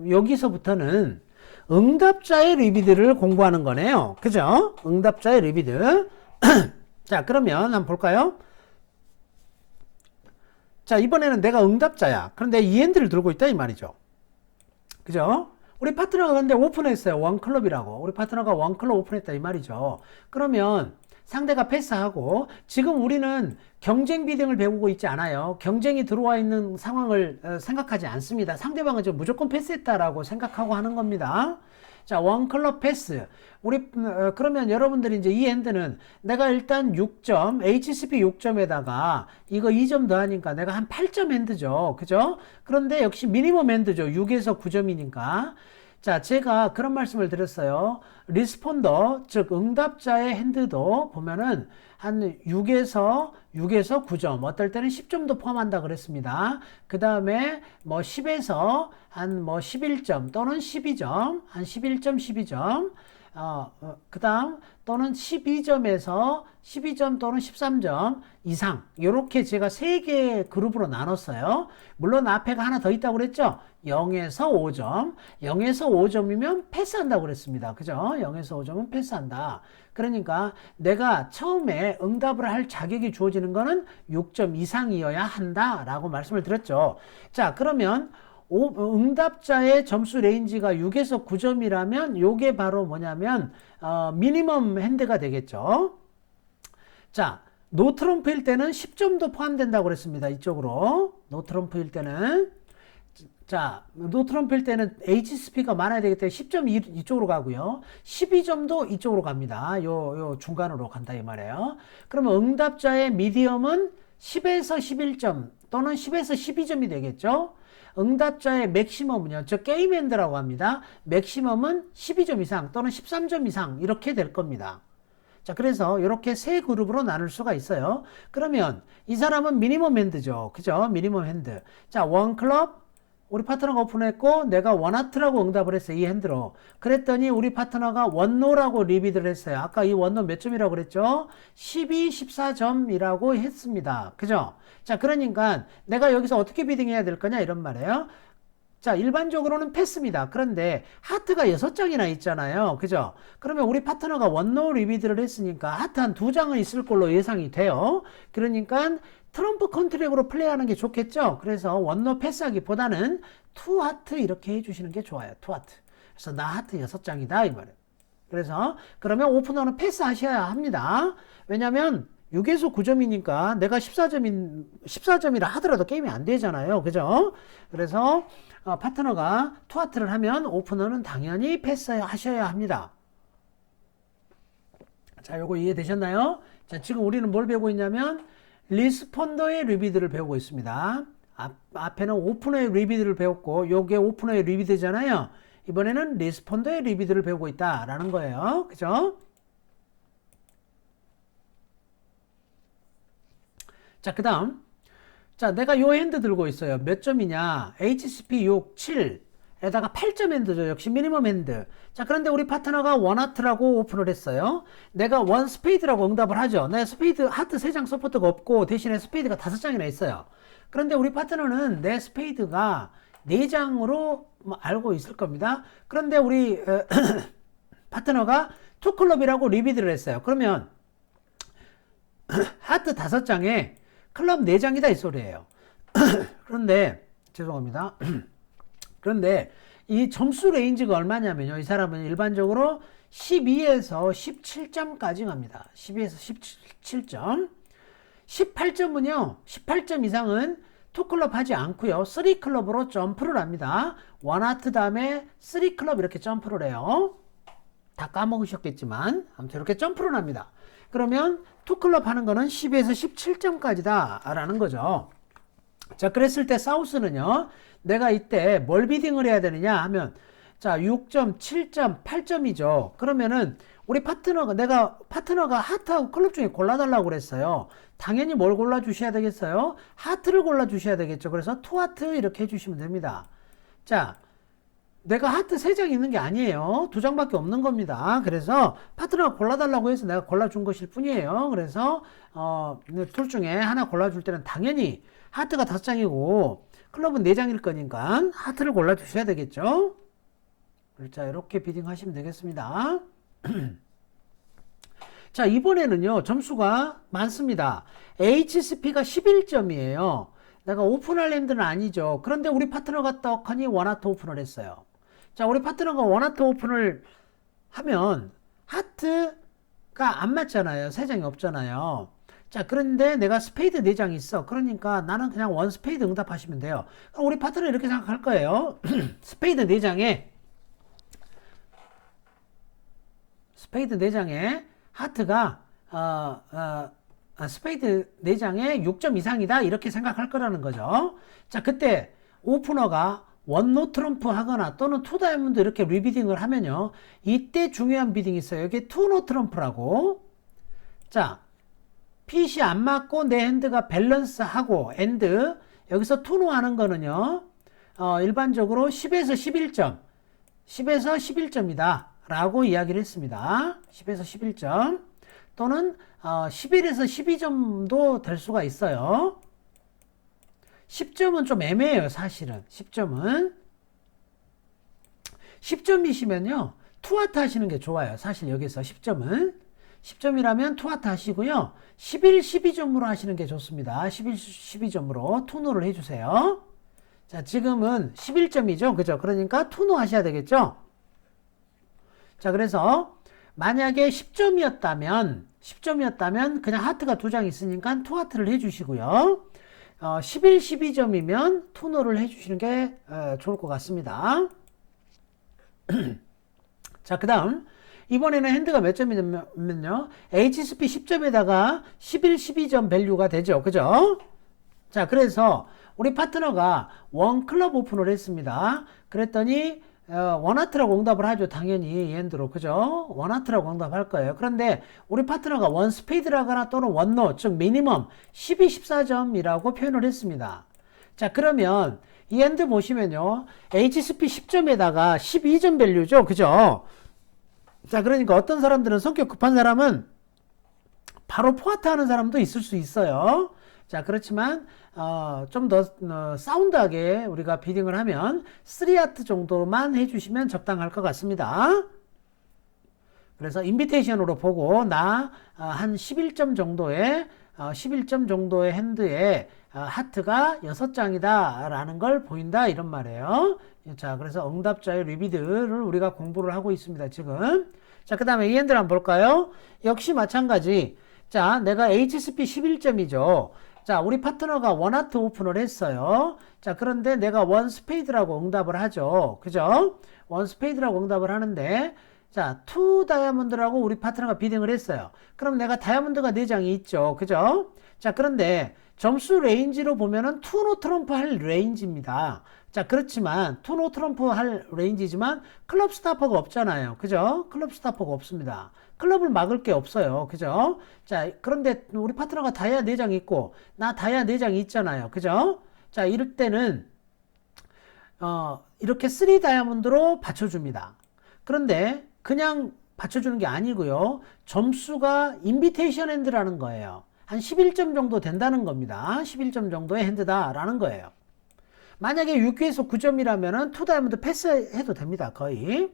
여기서부터는 응답자의 리비드를 공부하는 거네요. 그죠? 응답자의 리비드. 자, 그러면 한번 볼까요? 자, 이번에는 내가 응답자야. 그런데 이엔드를 들고 있다 이 말이죠. 그죠? 우리 파트너가 근데 오픈했어요. 원클럽이라고. 우리 파트너가 원클럽 오픈했다 이 말이죠. 그러면 상대가 패스하고 지금 우리는 경쟁 비등을 배우고 있지 않아요. 경쟁이 들어와 있는 상황을 생각하지 않습니다. 상대방은 좀 무조건 패스했다라고 생각하고 하는 겁니다. 자, 원클럽 패스. 우리 그러면 여러분들이 이제 이 핸드는 내가 일단 6점, HCP 6점에다가 이거 2점 더하니까 내가 한 8점 핸드죠. 그죠? 그런데 역시 미니멈 핸드죠. 6에서 9점이니까. 자, 제가 그런 말씀을 드렸어요. 리스폰더, 즉 응답자의 핸드도 보면은 한 6에서 9점, 어떨 때는 10점도 포함한다 그랬습니다. 그 다음에 뭐 10에서 한 뭐 11점 또는 12점, 한 11점, 12점, 그 다음 또는 12점에서 12점 또는 13점 이상, 이렇게 제가 3개의 그룹으로 나눴어요. 물론 앞에가 하나 더 있다고 그랬죠. 0에서 5점, 0에서 5점이면 패스한다고 그랬습니다. 그죠? 0에서 5점은 패스한다. 그러니까 내가 처음에 응답을 할 자격이 주어지는 거는 6점 이상이어야 한다라고 말씀을 드렸죠. 자, 그러면 응답자의 점수 레인지가 6에서 9점이라면 요게 바로 뭐냐면 미니멈 핸드가 되겠죠. 자, 노트럼프일 때는 10점도 포함된다고 그랬습니다. 이쪽으로. 노트럼프일 때는. 자, 노트럼프일 때는 HCP가 많아야 되기 때문에 10점 이쪽으로 가고요. 12점도 이쪽으로 갑니다. 요 중간으로 간다 이 말이에요. 그러면 응답자의 미디엄은 10에서 11점 또는 10에서 12점이 되겠죠. 응답자의 맥시멈은요. 저 게임 핸드라고 합니다. 맥시멈은 12점 이상 또는 13점 이상 이렇게 될 겁니다. 자, 그래서 이렇게 세 그룹으로 나눌 수가 있어요. 그러면 이 사람은 미니멈 핸드죠. 그죠? 미니멈 핸드. 자, 원클럽 우리 파트너가 오픈했고 내가 원하트라고 응답을 했어요. 이 핸드로. 그랬더니 우리 파트너가 원노라고 리비드를 했어요. 아까 이 원노 몇 점이라고 그랬죠? 12, 14점이라고 했습니다. 그죠? 자, 그러니까 내가 여기서 어떻게 비딩해야 될 거냐 이런 말이에요. 자, 일반적으로는 패스입니다. 그런데 하트가 6장이나 있잖아요. 그죠? 그러면 우리 파트너가 원노 리비드를 했으니까 하트 한 2장은 있을 걸로 예상이 돼요. 그러니까 트럼프 컨트랙으로 플레이하는 게 좋겠죠. 그래서 원노 패스하기보다는 투 하트 이렇게 해주시는 게 좋아요. 투 하트. 그래서 나 하트 6장이다 이 말이에요. 그래서 그러면 오프너는 패스하셔야 합니다. 왜냐면 6에서 9점이니까 내가 14점이라 하더라도 게임이 안 되잖아요. 그죠? 그래서 파트너가 투 하트를 하면 오프너는 당연히 패스하셔야 합니다. 자, 요거 이해되셨나요? 자, 지금 우리는 뭘 배우고 있냐면 리스폰더의 리비드를 배우고 있습니다. 앞에는 오프너의 리비드를 배웠고 요게 오프너의 리비드잖아요. 이번에는 리스폰더의 리비드를 배우고 있다라는 거예요. 그죠? 자, 그 다음. 자, 내가 요 핸드 들고 있어요. 몇 점이냐? HCP 6, 7에다가 8점 핸드죠. 역시 미니멈 핸드. 자, 그런데 우리 파트너가 원하트라고 오픈을 했어요. 내가 원 스페이드라고 응답을 하죠. 내 스페이드 하트 3장 서포트가 없고 대신에 스페이드가 5장이나 있어요. 그런데 우리 파트너는 내 스페이드가 4장으로 알고 있을 겁니다. 그런데 우리 파트너가 투클럽이라고 리비드를 했어요. 그러면 하트 5장에 클럽 4장이다 이 소리예요. 그런데 죄송합니다. 그런데 이 점수 레인지가 얼마냐면요. 이 사람은 일반적으로 12에서 17점까지 갑니다. 12에서 17점. 18점은요. 18점 이상은 2클럽 하지 않고요. 3클럽으로 점프를 합니다. 원하트 다음에 3클럽 이렇게 점프를 해요. 다 까먹으셨겠지만 아무튼 이렇게 점프를 합니다. 그러면 2클럽 하는 거는 10에서 17점까지다 라는 거죠. 자, 그랬을 때 사우스는요. 내가 이때 뭘 비딩을 해야 되느냐 하면 자, 6점, 7점, 8점이죠. 그러면은 우리 파트너가 파트너가 하트하고 클럽 중에 골라달라고 그랬어요. 당연히 뭘 골라주셔야 되겠어요? 하트를 골라주셔야 되겠죠. 그래서 투 하트 이렇게 해주시면 됩니다. 자, 내가 하트 3장 있는 게 아니에요. 2장밖에 없는 겁니다. 그래서 파트너가 골라달라고 해서 내가 골라준 것일 뿐이에요. 그래서 둘 중에 하나 골라줄 때는 당연히 하트가 5장이고 클럽은 4장일 거니까 하트를 골라주셔야 되겠죠. 자, 이렇게 비딩 하시면 되겠습니다. 자, 이번에는요, 점수가 많습니다. HSP가 11점이에요. 내가 오픈할 핸드는 아니죠. 그런데 우리 파트너가 떡하니 원하트 오픈을 했어요. 자, 우리 파트너가 원하트 오픈을 하면 하트가 안 맞잖아요. 3장이 없잖아요. 자, 그런데 내가 스페이드 4장이 있어. 그러니까 나는 그냥 원 스페이드 응답하시면 돼요. 우리 파트너 이렇게 생각할 거예요. 스페이드 4장에 하트가 스페이드 4장에 6점 이상이다 이렇게 생각할 거라는 거죠. 자, 그때 오프너가 원노 트럼프 하거나 또는 투 다이아몬드 이렇게 리비딩을 하면요, 이때 중요한 비딩이 있어요. 이게 투노 트럼프라고. 자, 핏이 안 맞고 내 핸드가 밸런스하고 엔드, 여기서 투노 하는 거는요, 일반적으로 10에서 11점 10에서 11점이다 라고 이야기를 했습니다. 10에서 11점 또는 11에서 12점도 될 수가 있어요. 10점은 좀 애매해요. 사실은 10점이시면요 투하트 하시는 게 좋아요. 사실 여기서 10점이라면 투하트 하시고요, 11, 12점으로 하시는 게 좋습니다. 11, 12점으로 투노를 해주세요. 자, 지금은 11점이죠. 그죠? 그러니까 투노 하셔야 되겠죠. 자, 그래서 만약에 10점이었다면 그냥 하트가 2장 있으니까 투하트를 해주시고요. 11, 12점이면 투노를 해주시는 게 좋을 것 같습니다. 자, 그 다음 이번에는 핸드가 몇 점이냐면요, HSP 10점에다가 11, 12점 밸류가 되죠. 그죠? 자, 그래서 우리 파트너가 원 클럽 오픈을 했습니다. 그랬더니 원하트라고 응답을 하죠. 당연히 엔드로. 그죠? 원하트라고 응답할 거예요. 그런데 우리 파트너가 원 스페이드라거나 또는 원노, 즉 미니멈 12, 14점이라고 표현을 했습니다. 자, 그러면 이 엔드 보시면요, HSP 10점에다가 12점 밸류죠. 그죠? 자, 그러니까 어떤 사람들은, 성격 급한 사람은 바로 포아트 하는 사람도 있을 수 있어요. 자, 그렇지만 좀 더 사운드하게 우리가 비딩을 하면 3하트 정도만 해주시면 적당할 것 같습니다. 그래서 인비테이션으로 보고 나 한 11점 정도의 핸드에 하트가 6장이다 라는 걸 보인다 이런 말이에요. 자, 그래서 응답자의 리비드를 우리가 공부를 하고 있습니다 지금. 자, 그 다음에 이 핸드를 한번 볼까요? 역시 마찬가지. 자, 내가 HSP 11점이죠. 자, 우리 파트너가 원하트 오픈을 했어요. 자, 그런데 내가 원 스페이드라고 응답을 하죠. 그죠? 원 스페이드라고 응답을 하는데, 자, 투 다이아몬드라고 우리 파트너가 비딩을 했어요. 그럼 내가 다이아몬드가 4장이 있죠. 그죠? 자, 그런데 점수 레인지로 보면은 투노 트럼프 할 레인지입니다. 자, 그렇지만 투노 트럼프 할 레인지지만 클럽 스타퍼가 없잖아요. 그죠? 클럽 스타퍼가 없습니다. 클럽을 막을 게 없어요. 그죠? 자, 그런데 우리 파트너가 다이아 4장 있고 나 다이아 4장 있잖아요. 그죠? 자, 이럴 때는 이렇게 3 다이아몬드로 받쳐줍니다. 그런데 그냥 받쳐주는 게 아니고요, 점수가 인비테이션 핸드라는 거예요. 한 11점 정도 된다는 겁니다. 11점 정도의 핸드다라는 거예요. 만약에 6위에서 9점이라면은 2 다이아몬드 패스해도 됩니다. 거의.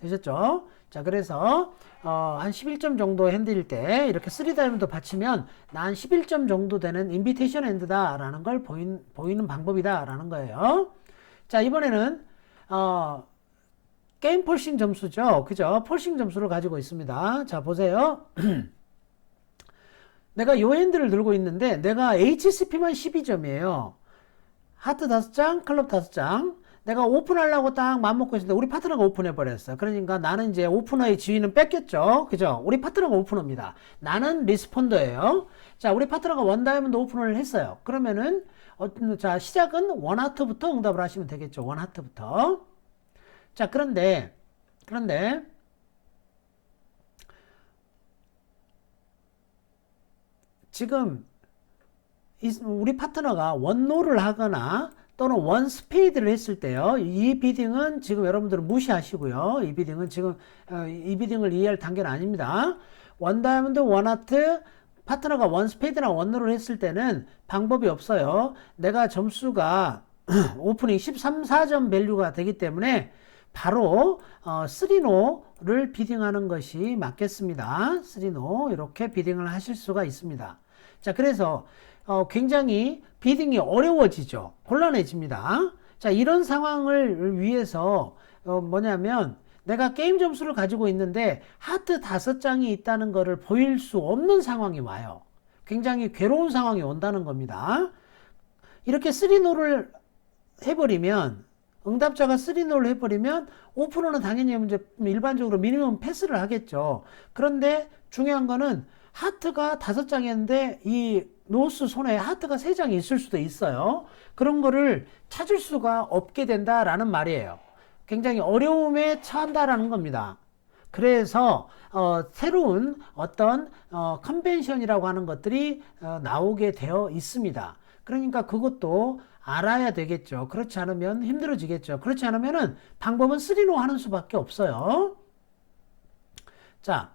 되셨죠? 자, 그래서 한 11점 정도 핸드일 때 이렇게 3 다이아몬드 받치면 나 한 11점 정도 되는 인비테이션 핸드다라는 걸 보이는 방법이다라는 거예요. 자, 이번에는 게임 폴싱 점수죠. 그죠? 폴싱 점수를 가지고 있습니다. 자, 보세요. 내가 요 핸드를 들고 있는데 내가 HSP만 12점이에요. 하트 5장, 클럽 5장. 내가 오픈하려고 딱 마음먹고 있었는데 우리 파트너가 오픈해버렸어. 그러니까 나는 이제 오프너의 지위는 뺏겼죠. 그죠? 우리 파트너가 오프너입니다. 나는 리스폰더예요. 자, 우리 파트너가 원 다이아몬드 오픈을 했어요. 그러면은 자, 시작은 원하트부터 응답을 하시면 되겠죠. 원하트부터. 자, 그런데 지금 우리 파트너가 원노를 하거나 또는 원 스페이드를 했을 때요. 이 비딩은 지금 여러분들은 무시하시고요. 이 비딩은 지금 이 비딩을 이해할 단계는 아닙니다. 원 다이아몬드, 원 하트, 파트너가 원 스페이드나 원노를 했을 때는 방법이 없어요. 내가 점수가 오프닝 13, 4점 밸류가 되기 때문에 바로 3노를 비딩하는 것이 맞겠습니다. 3노 이렇게 비딩을 하실 수가 있습니다. 자, 그래서 굉장히 비딩이 어려워지죠. 곤란해집니다. 자, 이런 상황을 위해서 뭐냐면 내가 게임 점수를 가지고 있는데 하트 5장이 있다는 것을 보일 수 없는 상황이 와요. 굉장히 괴로운 상황이 온다는 겁니다. 이렇게 3노를 해버리면 응답자가 3노를 해버리면 오프너는 당연히 이제 일반적으로 미니멈 패스를 하겠죠. 그런데 중요한 거는 하트가 5장이었는데 이 노스 손에 하트가 3장이 있을 수도 있어요. 그런 거를 찾을 수가 없게 된다라는 말이에요. 굉장히 어려움에 처한다라는 겁니다. 그래서 새로운 어떤 컨벤션이라고 하는 것들이 나오게 되어 있습니다. 그러니까 그것도 알아야 되겠죠. 그렇지 않으면 힘들어지겠죠. 그렇지 않으면은 방법은 3노 하는 수밖에 없어요. 자,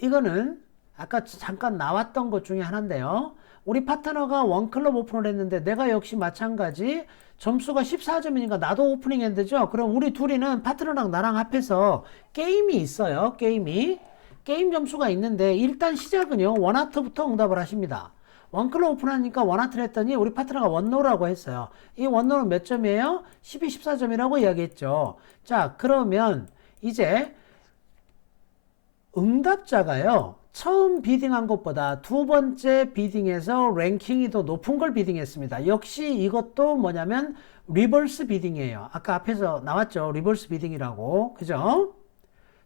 이거는 아까 잠깐 나왔던 것 중에 하나인데요. 우리 파트너가 원클럽 오픈을 했는데 내가 역시 마찬가지 점수가 14점이니까 나도 오프닝 핸드죠. 그럼 우리 둘이는 파트너랑 나랑 합해서 게임이 있어요. 게임 점수가 있는데 일단 시작은요. 원하트부터 응답을 하십니다. 원클럽 오픈하니까 원하트를 했더니 우리 파트너가 원노라고 했어요. 이 원노는 몇 점이에요? 12, 14점이라고 이야기했죠. 자, 그러면 이제 응답자가요. 처음 비딩한 것보다 두 번째 비딩에서 랭킹이 더 높은 걸 비딩했습니다. 역시 이것도 뭐냐면 리버스 비딩이에요. 아까 앞에서 나왔죠. 리버스 비딩이라고. 그죠?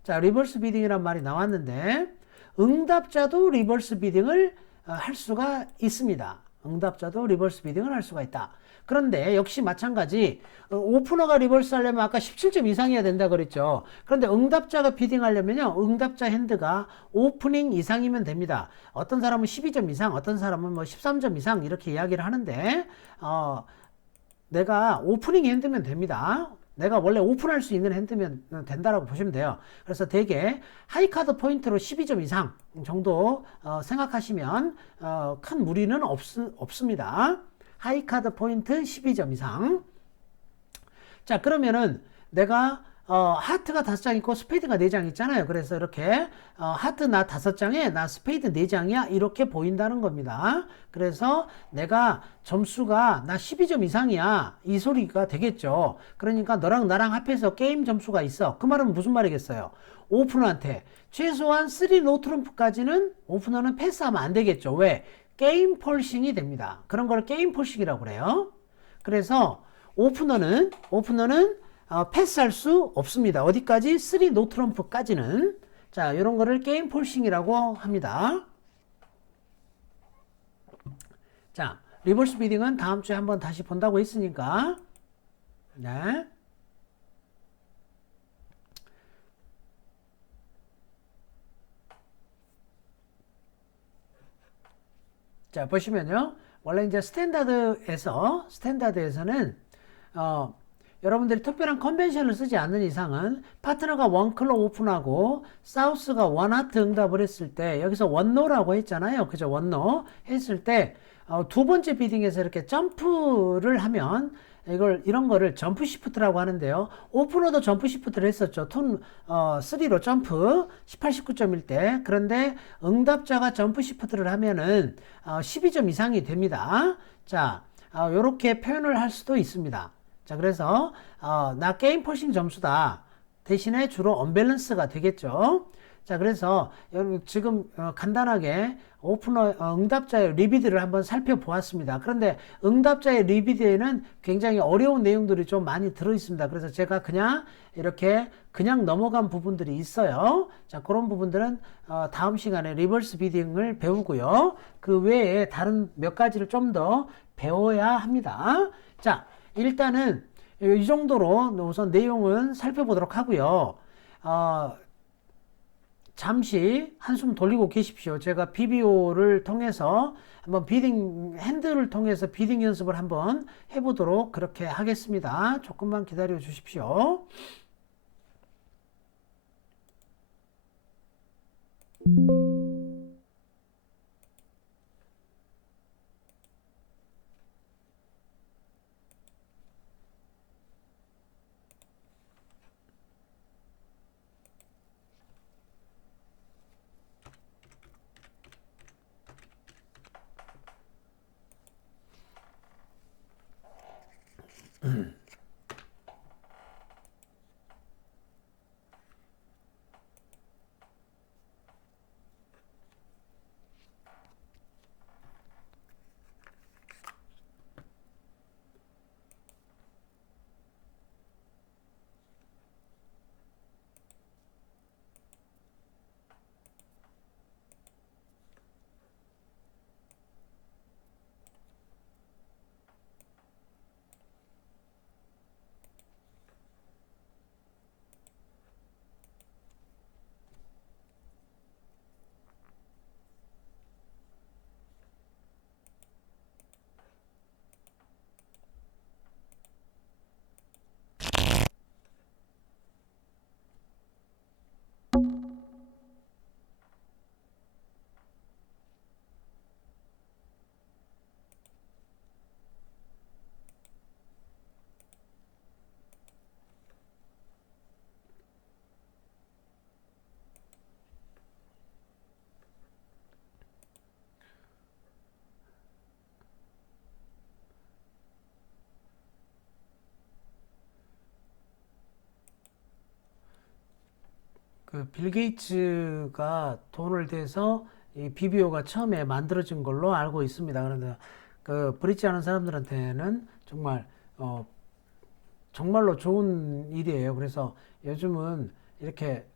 자, 리버스 비딩이란 말이 나왔는데 응답자도 리버스 비딩을 할 수가 있습니다. 응답자도 리버스 비딩을 할 수가 있다. 그런데 역시 마찬가지 오프너가 리버스 하려면 아까 17점 이상이어야 된다 그랬죠. 그런데 응답자가 비딩 하려면요. 응답자 핸드가 오프닝 이상이면 됩니다. 어떤 사람은 12점 이상, 어떤 사람은 뭐 13점 이상 이렇게 이야기를 하는데 내가 오프닝 핸드면 됩니다. 내가 원래 오픈할 수 있는 핸드면 된다라고 보시면 돼요. 그래서 대개 하이카드 포인트로 12점 이상 정도 생각하시면 큰 무리는 없습니다. 하이카드 포인트 12점 이상. 자, 그러면은 내가 하트가 5장 있고 스페이드가 4장 있잖아요. 그래서 이렇게 하트 나 5장에 나 스페이드 4장이야 이렇게 보인다는 겁니다. 그래서 내가 점수가 나 12점 이상이야 이 소리가 되겠죠. 그러니까 너랑 나랑 합해서 게임 점수가 있어. 그 말은 무슨 말이겠어요? 오프너한테 최소한 3노 트럼프까지는 오프너는 패스하면 안 되겠죠. 왜? 게임 폴싱이 됩니다. 그런 걸 게임 폴싱이라고 그래요. 그래서 오프너는 패스할 수 없습니다. 어디까지? 3노 트럼프까지는. 자, 이런 거를 게임 폴싱이라고 합니다. 자, 리버스 비딩은 다음 주에 한번 다시 본다고 했으니까. 네. 자, 보시면요. 원래 이제 스탠다드에서는 여러분들이 특별한 컨벤션을 쓰지 않는 이상은 파트너가 원클럽 오픈하고 사우스가 원하트 응답을 했을 때 여기서 원노라고 했잖아요. 그죠? 원노 했을 때 두 번째 비딩에서 이렇게 점프를 하면 이런 거를 점프 시프트라고 하는데요. 오프너도 점프 시프트를 했었죠. 3로 점프 18, 19점일 때. 그런데 응답자가 점프 시프트를 하면은 12점 이상이 됩니다. 자, 요렇게 표현을 할 수도 있습니다. 자, 그래서 나 게임 폴싱 점수다. 대신에 주로 언밸런스가 되겠죠. 자, 그래서 여러분 지금 간단하게 오프너 응답자의 리비드를 한번 살펴보았습니다. 그런데 응답자의 리비드에는 굉장히 어려운 내용들이 좀 많이 들어 있습니다. 그래서 제가 그냥 이렇게 그냥 넘어간 부분들이 있어요. 자, 그런 부분들은 다음 시간에 리버스 비딩을 배우고요. 그 외에 다른 몇 가지를 좀 더 배워야 합니다. 자, 일단은 이 정도로 우선 내용은 살펴보도록 하고요. 잠시 한숨 돌리고 계십시오. 제가 BBO를 통해서 한번 비딩 핸들을 통해서 비딩 연습을 한번 해보도록 그렇게 하겠습니다. 조금만 기다려 주십시오. 그 빌 게이츠가 돈을 대서 이 BBO가 처음에 만들어진 걸로 알고 있습니다. 그런데 그 브릿지 하는 사람들한테는 정말 정말로 좋은 일이에요. 그래서 요즘은 이렇게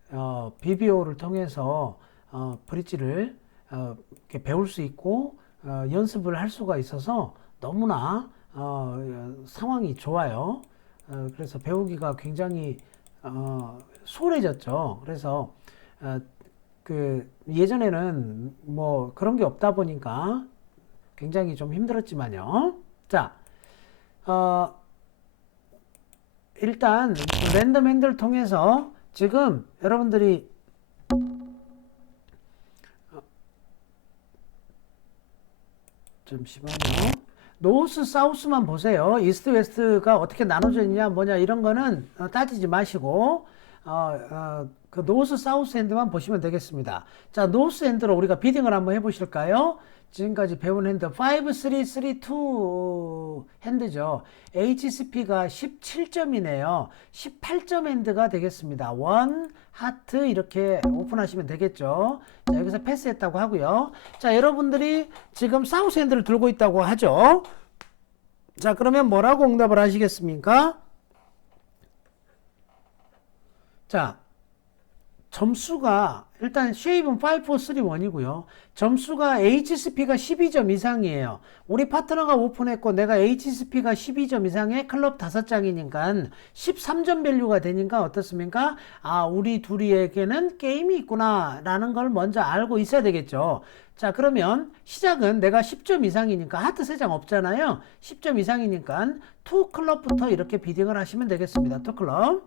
BBO를 통해서 브릿지를 이렇게 배울 수 있고 연습을 할 수가 있어서 너무나 상황이 좋아요. 그래서 배우기가 굉장히 수월해졌죠. 그래서 그 예전에는 뭐 그런 게 없다 보니까 굉장히 좀 힘들었지만요. 자, 일단 랜덤 핸들 통해서 지금 여러분들이 잠시만요. 노스 사우스만 보세요. 이스트 웨스트가 어떻게 나눠져 있냐 뭐냐 이런 거는 따지지 마시고 그 노스 사우스 핸드만 보시면 되겠습니다. 자, 노스 핸드로 우리가 비딩을 한번 해보실까요? 지금까지 배운 핸드 5, 3, 3, 2 핸드죠. HCP가 17점이네요. 18점 핸드가 되겠습니다. 1, 하트 이렇게 오픈하시면 되겠죠. 자, 여기서 패스했다고 하고요. 자, 여러분들이 지금 사우스 핸드를 들고 있다고 하죠. 자, 그러면 뭐라고 응답을 하시겠습니까? 자, 점수가 일단 쉐입은 5, 4, 3, 1이고요. 점수가 HCP가 12점 이상이에요. 우리 파트너가 오픈했고 내가 HCP가 12점 이상의 클럽 5장이니까 13점 밸류가 되니까 어떻습니까? 아, 우리 둘이에게는 게임이 있구나 라는 걸 먼저 알고 있어야 되겠죠. 자, 그러면 시작은 내가 10점 이상이니까 하트 3장 없잖아요. 10점 이상이니까 2클럽부터 이렇게 비딩을 하시면 되겠습니다. 2클럽.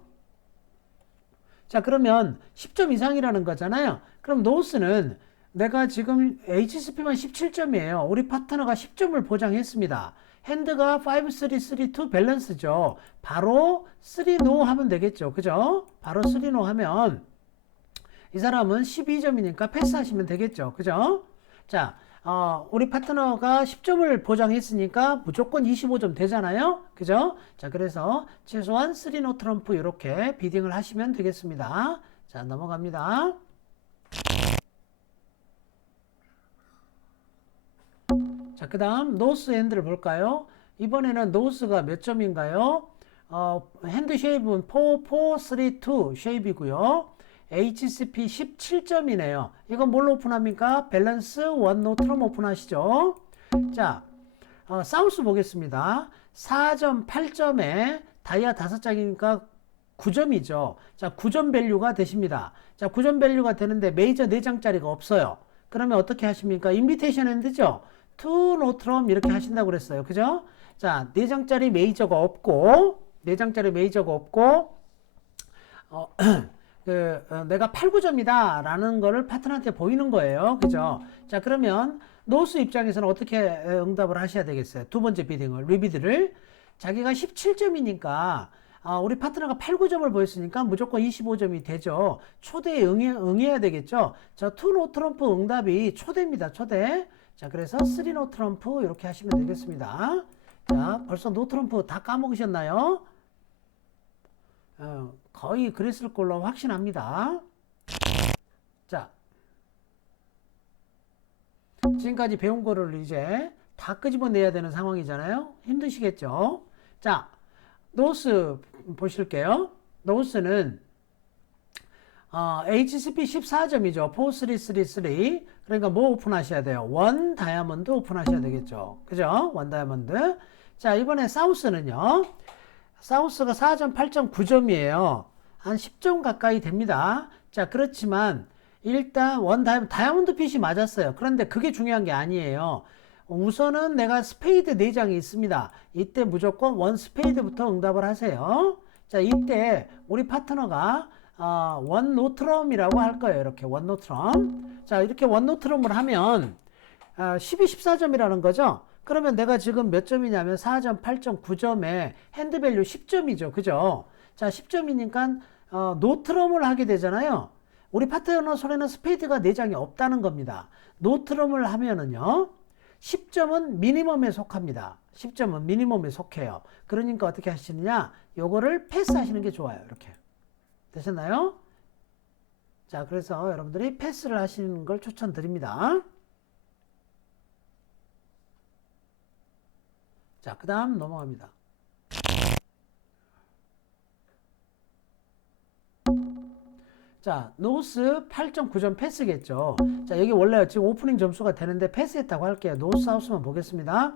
자, 그러면 10점 이상이라는 거잖아요. 그럼 노스는 내가 지금 HCP만 17점이에요. 우리 파트너가 10점을 보장했습니다. 핸드가 5, 3, 3, 2 밸런스죠. 바로 3, no 하면 되겠죠. 그죠? 바로 3, no 하면 이 사람은 12점이니까 패스하시면 되겠죠. 그죠? 자, 우리 파트너가 10점을 보장했으니까 무조건 25점 되잖아요. 그죠? 자, 그래서 최소한 3노 트럼프 이렇게 비딩을 하시면 되겠습니다. 자, 넘어갑니다. 자, 그 다음 노스 핸드를 볼까요? 이번에는 노스가 몇 점인가요? 핸드 쉐입은 4, 4, 3, 2 쉐입이고요. HCP 17점이네요. 이건 뭘로 오픈합니까? 밸런스 원노 트럼 오픈하시죠. 자, 사우스 보겠습니다. 4점, 8점에 다이아 5장이니까 9점이죠. 자, 9점 밸류가 되십니다. 자, 9점 밸류가 되는데 메이저 4장짜리가 없어요. 그러면 어떻게 하십니까? 인비테이션 핸드죠? to note럼 이렇게 하신다고 그랬어요. 그죠? 자, 4장짜리 메이저가 없고, 4장짜리 메이저가 없고, 내가 8, 9점이다 라는 거를 파트너한테 보이는 거예요. 그죠? 자, 그러면 노스 입장에서는 어떻게 응답을 하셔야 되겠어요? 두 번째 비딩을, 리비드를. 자기가 17점이니까 우리 파트너가 8, 9점을 보였으니까 무조건 25점이 되죠. 초대에 응해야 되겠죠. 자, 투 노 트럼프 응답이 초대입니다. 초대. 자, 그래서 3 노 트럼프 이렇게 하시면 되겠습니다. 자, 벌써 노 트럼프 다 까먹으셨나요? 거의 그랬을 걸로 확신합니다. 자, 지금까지 배운 거를 이제 다 끄집어내야 되는 상황이잖아요. 힘드시겠죠? 자, 노스 보실게요. 노스는 HCP 14점이죠. 4333. 그러니까 뭐 오픈하셔야 돼요? 원 다이아몬드 오픈하셔야 되겠죠. 그죠? 원 다이아몬드. 자, 이번에 사우스는요. 사우스가 4점, 8점, 9점이에요. 한 10점 가까이 됩니다. 자, 그렇지만 일단 원 다이아몬드 핏이 맞았어요. 그런데 그게 중요한 게 아니에요. 우선은 내가 스페이드 4장이 있습니다. 이때 무조건 원 스페이드부터 응답을 하세요. 자, 이때 우리 파트너가 원 노트럼이라고 할 거예요. 이렇게 원 노트럼. 자, 이렇게 원 노트럼을 하면 12, 14점이라는 거죠. 그러면 내가 지금 몇 점이냐면 4점, 8점, 9점에 핸드밸류 10점이죠. 그죠? 자, 10점이니까 노트럼을 하게 되잖아요. 우리 파트너 손에는 스페이드가 4장이 없다는 겁니다. 노트럼을 하면은요. 10점은 미니멈에 속합니다. 10점은 미니멈에 속해요. 그러니까 어떻게 하시느냐? 요거를 패스하시는 게 좋아요. 이렇게. 되셨나요? 자, 그래서 여러분들이 패스를 하시는 걸 추천드립니다. 자, 그 다음 넘어갑니다. 자, 노스 8.9점 패스겠죠. 자, 여기 원래 지금 오프닝 점수가 되는데 패스했다고 할게요. 노스 하우스만 보겠습니다.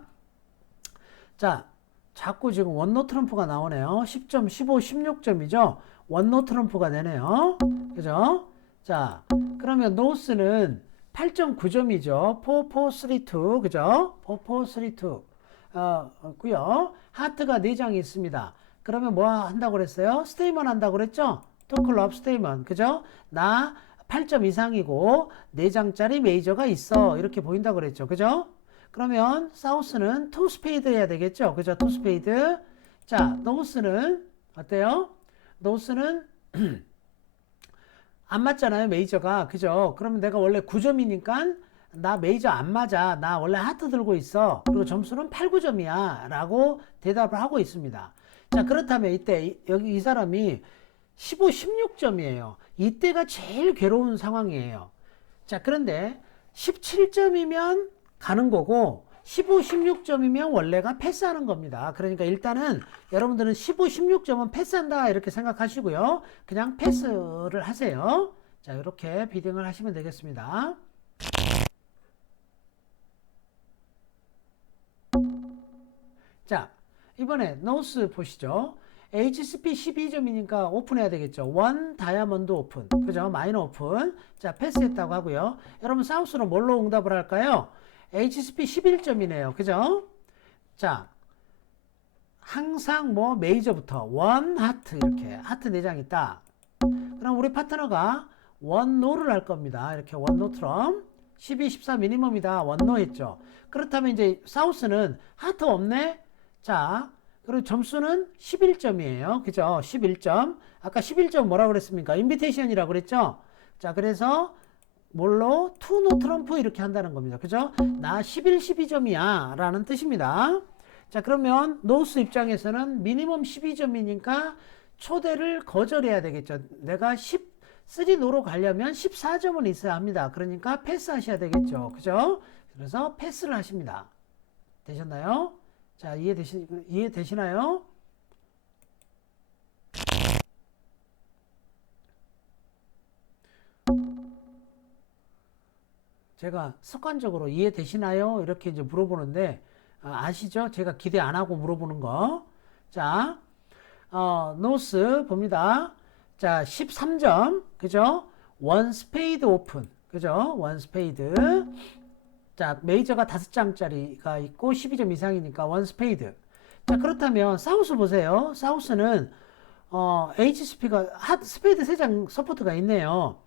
자, 자꾸 지금 원노 트럼프가 나오네요. 10점, 15, 16점이죠. 원노 트럼프가 되네요. 그죠? 자, 그러면 노스는 8.9점이죠. 4, 4, 3, 2. 그죠? 4, 4, 3, 2. 고요. 하트가 4장이 있습니다. 그러면 뭐 한다고 그랬어요? 스테이먼 한다고 그랬죠? 토클럽 스테이먼. 그죠? 나 8점 이상이고 4장짜리 메이저가 있어. 이렇게 보인다고 그랬죠. 그죠? 그러면 사우스는 투 스페이드 해야 되겠죠. 그죠? 투 스페이드. 자, 노스는 어때요? 노스는 안 맞잖아요. 메이저가. 그죠? 그러면 내가 원래 9점이니까 나 메이저 안 맞아. 나 원래 하트 들고 있어. 그리고 점수는 8, 9점이야. 라고 대답을 하고 있습니다. 자, 그렇다면 이때 여기 이 사람이 15, 16점이에요. 이때가 제일 괴로운 상황이에요. 자, 그런데 17점이면 가는 거고 15, 16점이면 원래가 패스하는 겁니다. 그러니까 일단은 여러분들은 15, 16점은 패스한다 이렇게 생각하시고요. 그냥 패스를 하세요. 자, 이렇게 비딩을 하시면 되겠습니다. 자, 이번에 노스 보시죠. HCP 12점이니까 오픈해야 되겠죠. 원 다이아몬드 오픈. 그죠? 마이너 오픈. 자, 패스했다고 하고요. 여러분 사우스로 뭘로 응답을 할까요? HCP 11점이네요. 그죠? 자, 항상 뭐 메이저부터 원 하트 이렇게 하트 4장 있다. 그럼 우리 파트너가 원 노를 할 겁니다. 이렇게 원 노트럼 12, 14 미니멈이다. 원 노 했죠. 그렇다면 이제 사우스는 하트 없네. 자, 그리고 점수는 11점이에요. 그죠? 11점. 아까 11점 뭐라고 그랬습니까? 인비테이션이라고 그랬죠? 자, 그래서 뭘로? 투 노 트럼프 이렇게 한다는 겁니다. 그죠? 나 11, 12점이야. 라는 뜻입니다. 자, 그러면 노스 입장에서는 미니멈 12점이니까 초대를 거절해야 되겠죠. 내가 13 노로 가려면 14점은 있어야 합니다. 그러니까 패스 하셔야 되겠죠. 그죠? 그래서 패스를 하십니다. 되셨나요? 자, 이해되시나요? 제가 습관적으로 이해되시나요? 이렇게 이제 물어보는데, 아시죠? 제가 기대 안 하고 물어보는 거. 자, 노스 봅니다. 자, 13점. 그죠? 원 스페이드 오픈. 그죠? 원 스페이드. 자, 메이저가 5장짜리가 있고 12점 이상이니까 원 스페이드. 자, 그렇다면 사우스 보세요. 사우스는 HSP가 스페이드 3장 서포트가 있네요.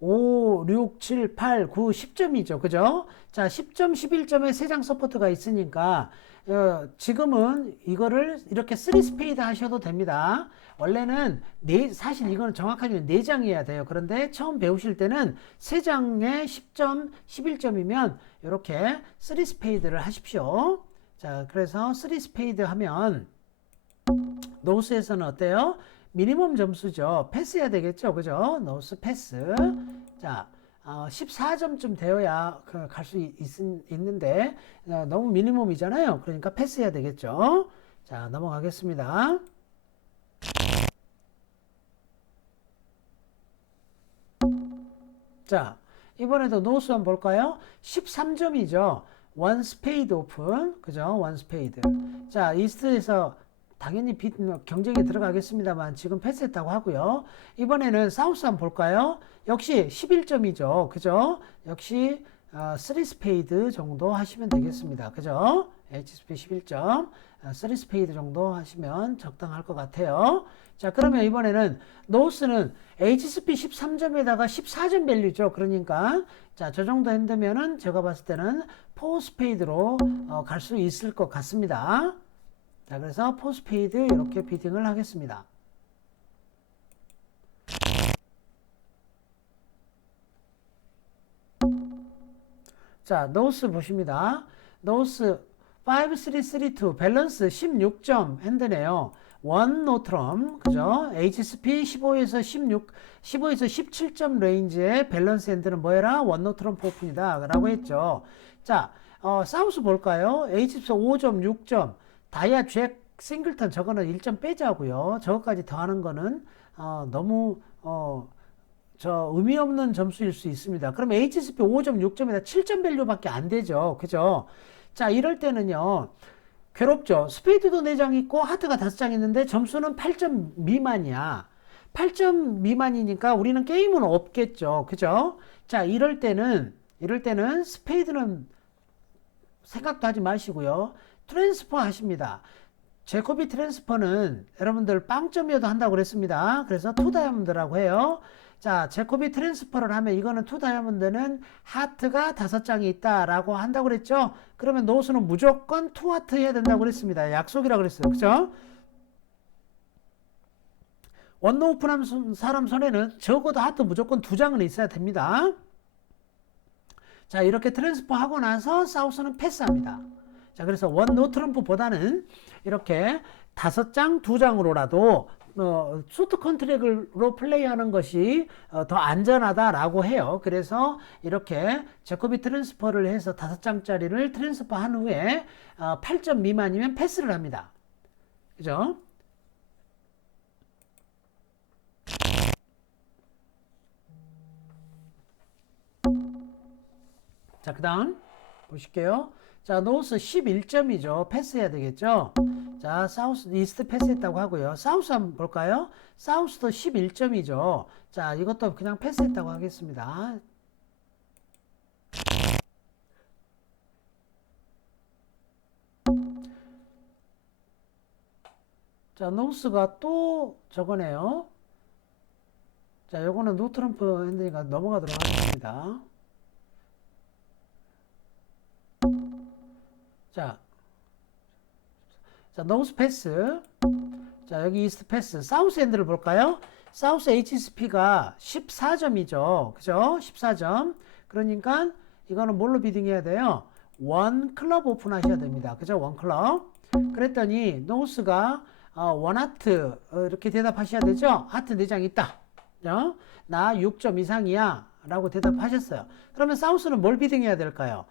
5, 6, 7, 8, 9, 10점이죠. 그죠? 자, 10점, 11점에 3장 서포트가 있으니까 지금은 이거를 이렇게 3 스페이드 하셔도 됩니다. 원래는 사실 이거는 정확하게는 4장이어야 돼요. 그런데 처음 배우실 때는 3장에 10점, 11점이면 이렇게 3 스페이드를 하십시오. 자, 그래서 3 스페이드 하면 노스에서는 어때요? 미니멈 점수죠. 패스해야 되겠죠. 그죠? 노스 패스. 자, 14점쯤 되어야 갈 수 있는데 너무 미니멈이잖아요. 그러니까 패스해야 되겠죠. 자, 넘어가겠습니다. 자, 이번에도 노스 한번 볼까요? 13점이죠. 원 스페이드 오픈. 그죠? 원 스페이드. 자, 이스트에서 당연히 경쟁에 들어가겠습니다만 지금 패스했다고 하고요. 이번에는 사우스 한번 볼까요? 역시 11점이죠. 그죠? 역시 3 스페이드 정도 하시면 되겠습니다. 그죠? HSP 11점 3 스페이드 정도 하시면 적당할 것 같아요. 자, 그러면 이번에는 노스는 HSP 13점에다가 14점 밸류죠. 그러니까 자, 저 정도 핸드면은 제가 봤을 때는 4 스페이드로 갈 수 있을 것 같습니다. 자, 그래서 4 스페이드 이렇게 비딩을 하겠습니다. 자, 노스 보십니다. 노스 5-3-3-2 밸런스 16점 핸드네요. 원 노트럼, 그죠? HSP 15에서 17점 레인지의 밸런스 핸드는 뭐해라? 원 노트럼 오픈이다 라고 했죠. 자, 사우스 볼까요? HSP 5점, 6점, 다이아 잭 싱글턴 저거는 1점 빼자고요. 저거까지 더하는 거는 너무 의미 없는 점수일 수 있습니다. 그럼 HSP 5점, 6점에다 7점 밸류밖에 안 되죠. 그죠? 자, 이럴 때는요. 괴롭죠. 스페이드도 4장 있고 하트가 5장 있는데 점수는 8점 미만이야. 8점 미만이니까 우리는 게임은 없겠죠. 그죠? 자, 이럴 때는 스페이드는 생각도 하지 마시고요. 트랜스퍼 하십니다. 제코비 트랜스퍼는 여러분들 빵점이어도 한다고 그랬습니다. 그래서 투 다이아몬드라고 해요. 자, 제코비 트랜스퍼를 하면 이거는 투 다이아몬드는 하트가 5장이 있다라고 한다고 그랬죠. 그러면 노스는 무조건 투 하트 해야 된다고 그랬습니다. 약속이라고 그랬어요. 그죠? 원노 오픈한 사람 손에는 적어도 하트 무조건 2장은 있어야 됩니다. 자, 이렇게 트랜스퍼 하고 나서 사우스는 패스합니다. 자, 그래서 원 노 트럼프보다는 이렇게 5장, 2장으로라도 수트 컨트랙으로 플레이하는 것이 더 안전하다라고 해요. 그래서 이렇게 제코비 트랜스퍼를 해서 5장짜리를 트랜스퍼 한 후에 8점 미만이면 패스를 합니다. 그죠? 자, 그 다음 보실게요. 자, 노스 11점이죠. 패스해야 되겠죠. 자, 사우스, 이스트 패스했다고 하고요. 사우스 한번 볼까요? 사우스도 11점이죠. 자, 이것도 그냥 패스했다고 하겠습니다. 자, 노스가 또 저거네요. 자, 요거는 노트럼프 핸드니까 넘어가도록 하겠습니다. 자, 노스 패스. 자, 여기 이스트 패스. 사우스 핸드를 볼까요? 사우스 HSP가 14점이죠. 그죠? 14점. 그러니까 이거는 뭘로 비딩해야 돼요? 원 클럽 오픈 하셔야 됩니다. 그죠? 원 클럽. 그랬더니 노스가 원 하트 이렇게 대답하셔야 되죠? 하트 4장 있다. 나 6점 이상이야. 라고 대답하셨어요. 그러면 사우스는 뭘 비딩해야 될까요?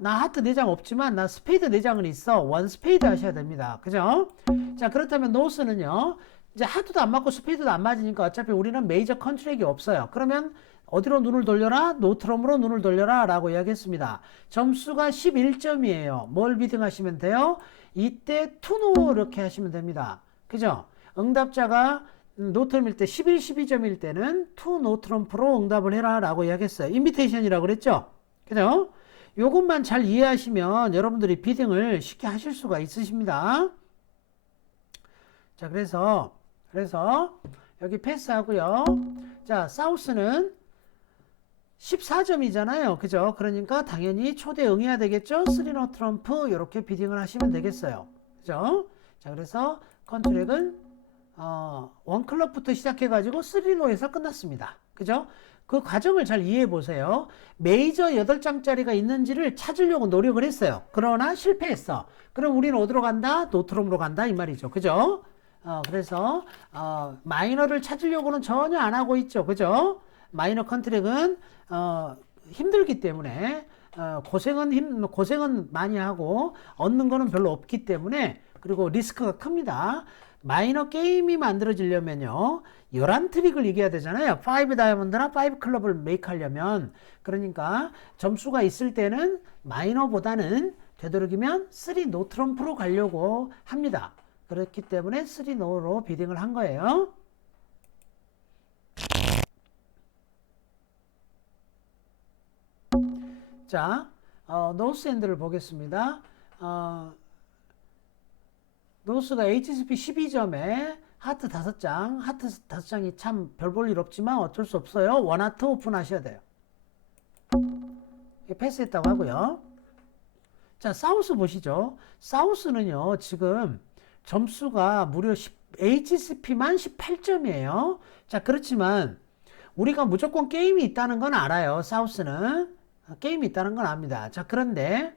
나 하트 4장 없지만 나 스페이드 4장은 있어. 원 스페이드 하셔야 됩니다. 그죠? 자, 그렇다면 노스는요. 이제 하트도 안 맞고 스페이드도 안 맞으니까 어차피 우리는 메이저 컨트랙이 없어요. 그러면 어디로 눈을 돌려라? 노트럼으로 눈을 돌려라 라고 이야기했습니다. 점수가 11점이에요. 뭘 비딩하시면 돼요? 이때 투노 이렇게 하시면 됩니다. 그죠? 응답자가 노트럼일 때 11, 12점일 때는 to 노트럼프로 응답을 해라 라고 이야기했어요. 인비테이션이라고 그랬죠. 그죠? 요것만 잘 이해하시면 여러분들이 비딩을 쉽게 하실 수가 있으십니다. 자, 그래서 여기 패스하고요. 자, 사우스는 14점이잖아요. 그죠? 그러니까 당연히 초대 응해야 되겠죠? 3노 트럼프 이렇게 비딩을 하시면 되겠어요. 그죠? 자, 그래서 컨트랙은 원클럽부터 시작해가지고 3노에서 끝났습니다. 그죠? 그 과정을 잘 이해해 보세요. 메이저 8장짜리가 있는지를 찾으려고 노력을 했어요. 그러나 실패했어. 그럼 우리는 어디로 간다? 노트럼으로 간다 이 말이죠. 그죠? 그래서 마이너를 찾으려고는 전혀 안 하고 있죠. 그죠? 마이너 컨트랙은 힘들기 때문에 고생은 많이 하고 얻는 거는 별로 없기 때문에, 그리고 리스크가 큽니다. 마이너 게임이 만들어지려면요 11트릭을 이겨야 되잖아요. 5 다이아몬드나 5 클럽을 메이크 하려면. 그러니까 점수가 있을 때는 마이너보다는 되도록이면 3 노트럼프로 가려고 합니다. 그렇기 때문에 3 노로 비딩을 한 거예요. 자, 노스엔드를 보겠습니다. 노스가 HCP 12점에 하트 5장, 하트 5장이 참 별 볼 일 없지만 어쩔 수 없어요. 원하트 오픈하셔야 돼요. 패스했다고 하고요. 자, 사우스 보시죠. 사우스는요, 지금 점수가 무려 HCP만 18점이에요. 자, 그렇지만 우리가 무조건 게임이 있다는 건 알아요. 사우스는 게임이 있다는 건 압니다. 자, 그런데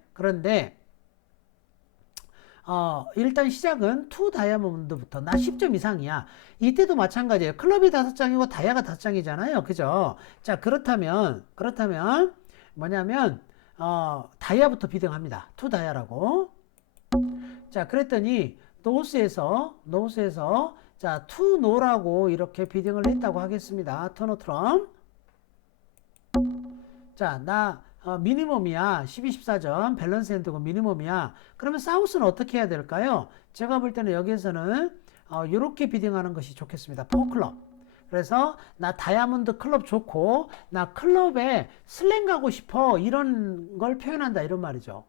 일단 시작은 2 다이아몬드부터 나 10점 이상이야. 이때도 마찬가지예요. 클럽이 5장이고 다이아가 5장이잖아요. 그죠? 자, 그렇다면 뭐냐면 다이아부터 비등합니다. 2 다이아라고. 자, 그랬더니 노스에서 자, 2 노라고 이렇게 비딩을 했다고 하겠습니다. 터너트럼. 자, 나 미니멈이야. 12, 14점 밸런스 핸드고 미니멈이야. 그러면 사우스는 어떻게 해야 될까요? 제가 볼 때는 여기에서는 이렇게 비딩하는 것이 좋겠습니다. 4클럽. 그래서 나 다이아몬드 클럽 좋고 나 클럽에 슬랭 가고 싶어, 이런 걸 표현한다 이런 말이죠.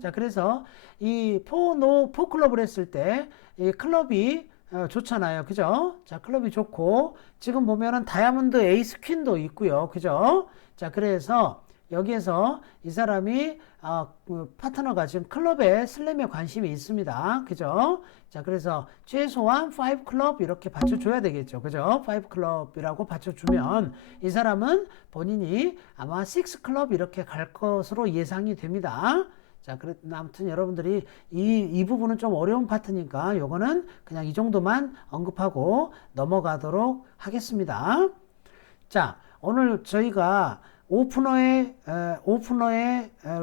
자, 그래서 이 4클럽을 했을 때 이 클럽이 좋잖아요. 그죠? 자, 클럽이 좋고 지금 보면은 다이아몬드 에이스 퀸도 있고요. 그죠? 자, 그래서 여기에서 이 사람이 파트너가 지금 클럽에 슬램에 관심이 있습니다. 그죠? 자, 그래서 최소한 5 클럽 이렇게 받쳐줘야 되겠죠. 그죠? 5 클럽이라고 받쳐주면 이 사람은 본인이 아마 6 클럽 이렇게 갈 것으로 예상이 됩니다. 자, 아무튼 여러분들이 이 부분은 좀 어려운 파트니까 요거는 그냥 이 정도만 언급하고 넘어가도록 하겠습니다. 자, 오늘 저희가 오프너의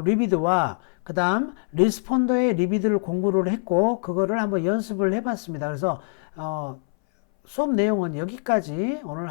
리비드와 그 다음 리스폰더의 리비드를 공부를 했고 그거를 한번 연습을 해봤습니다. 그래서 수업 내용은 여기까지 오늘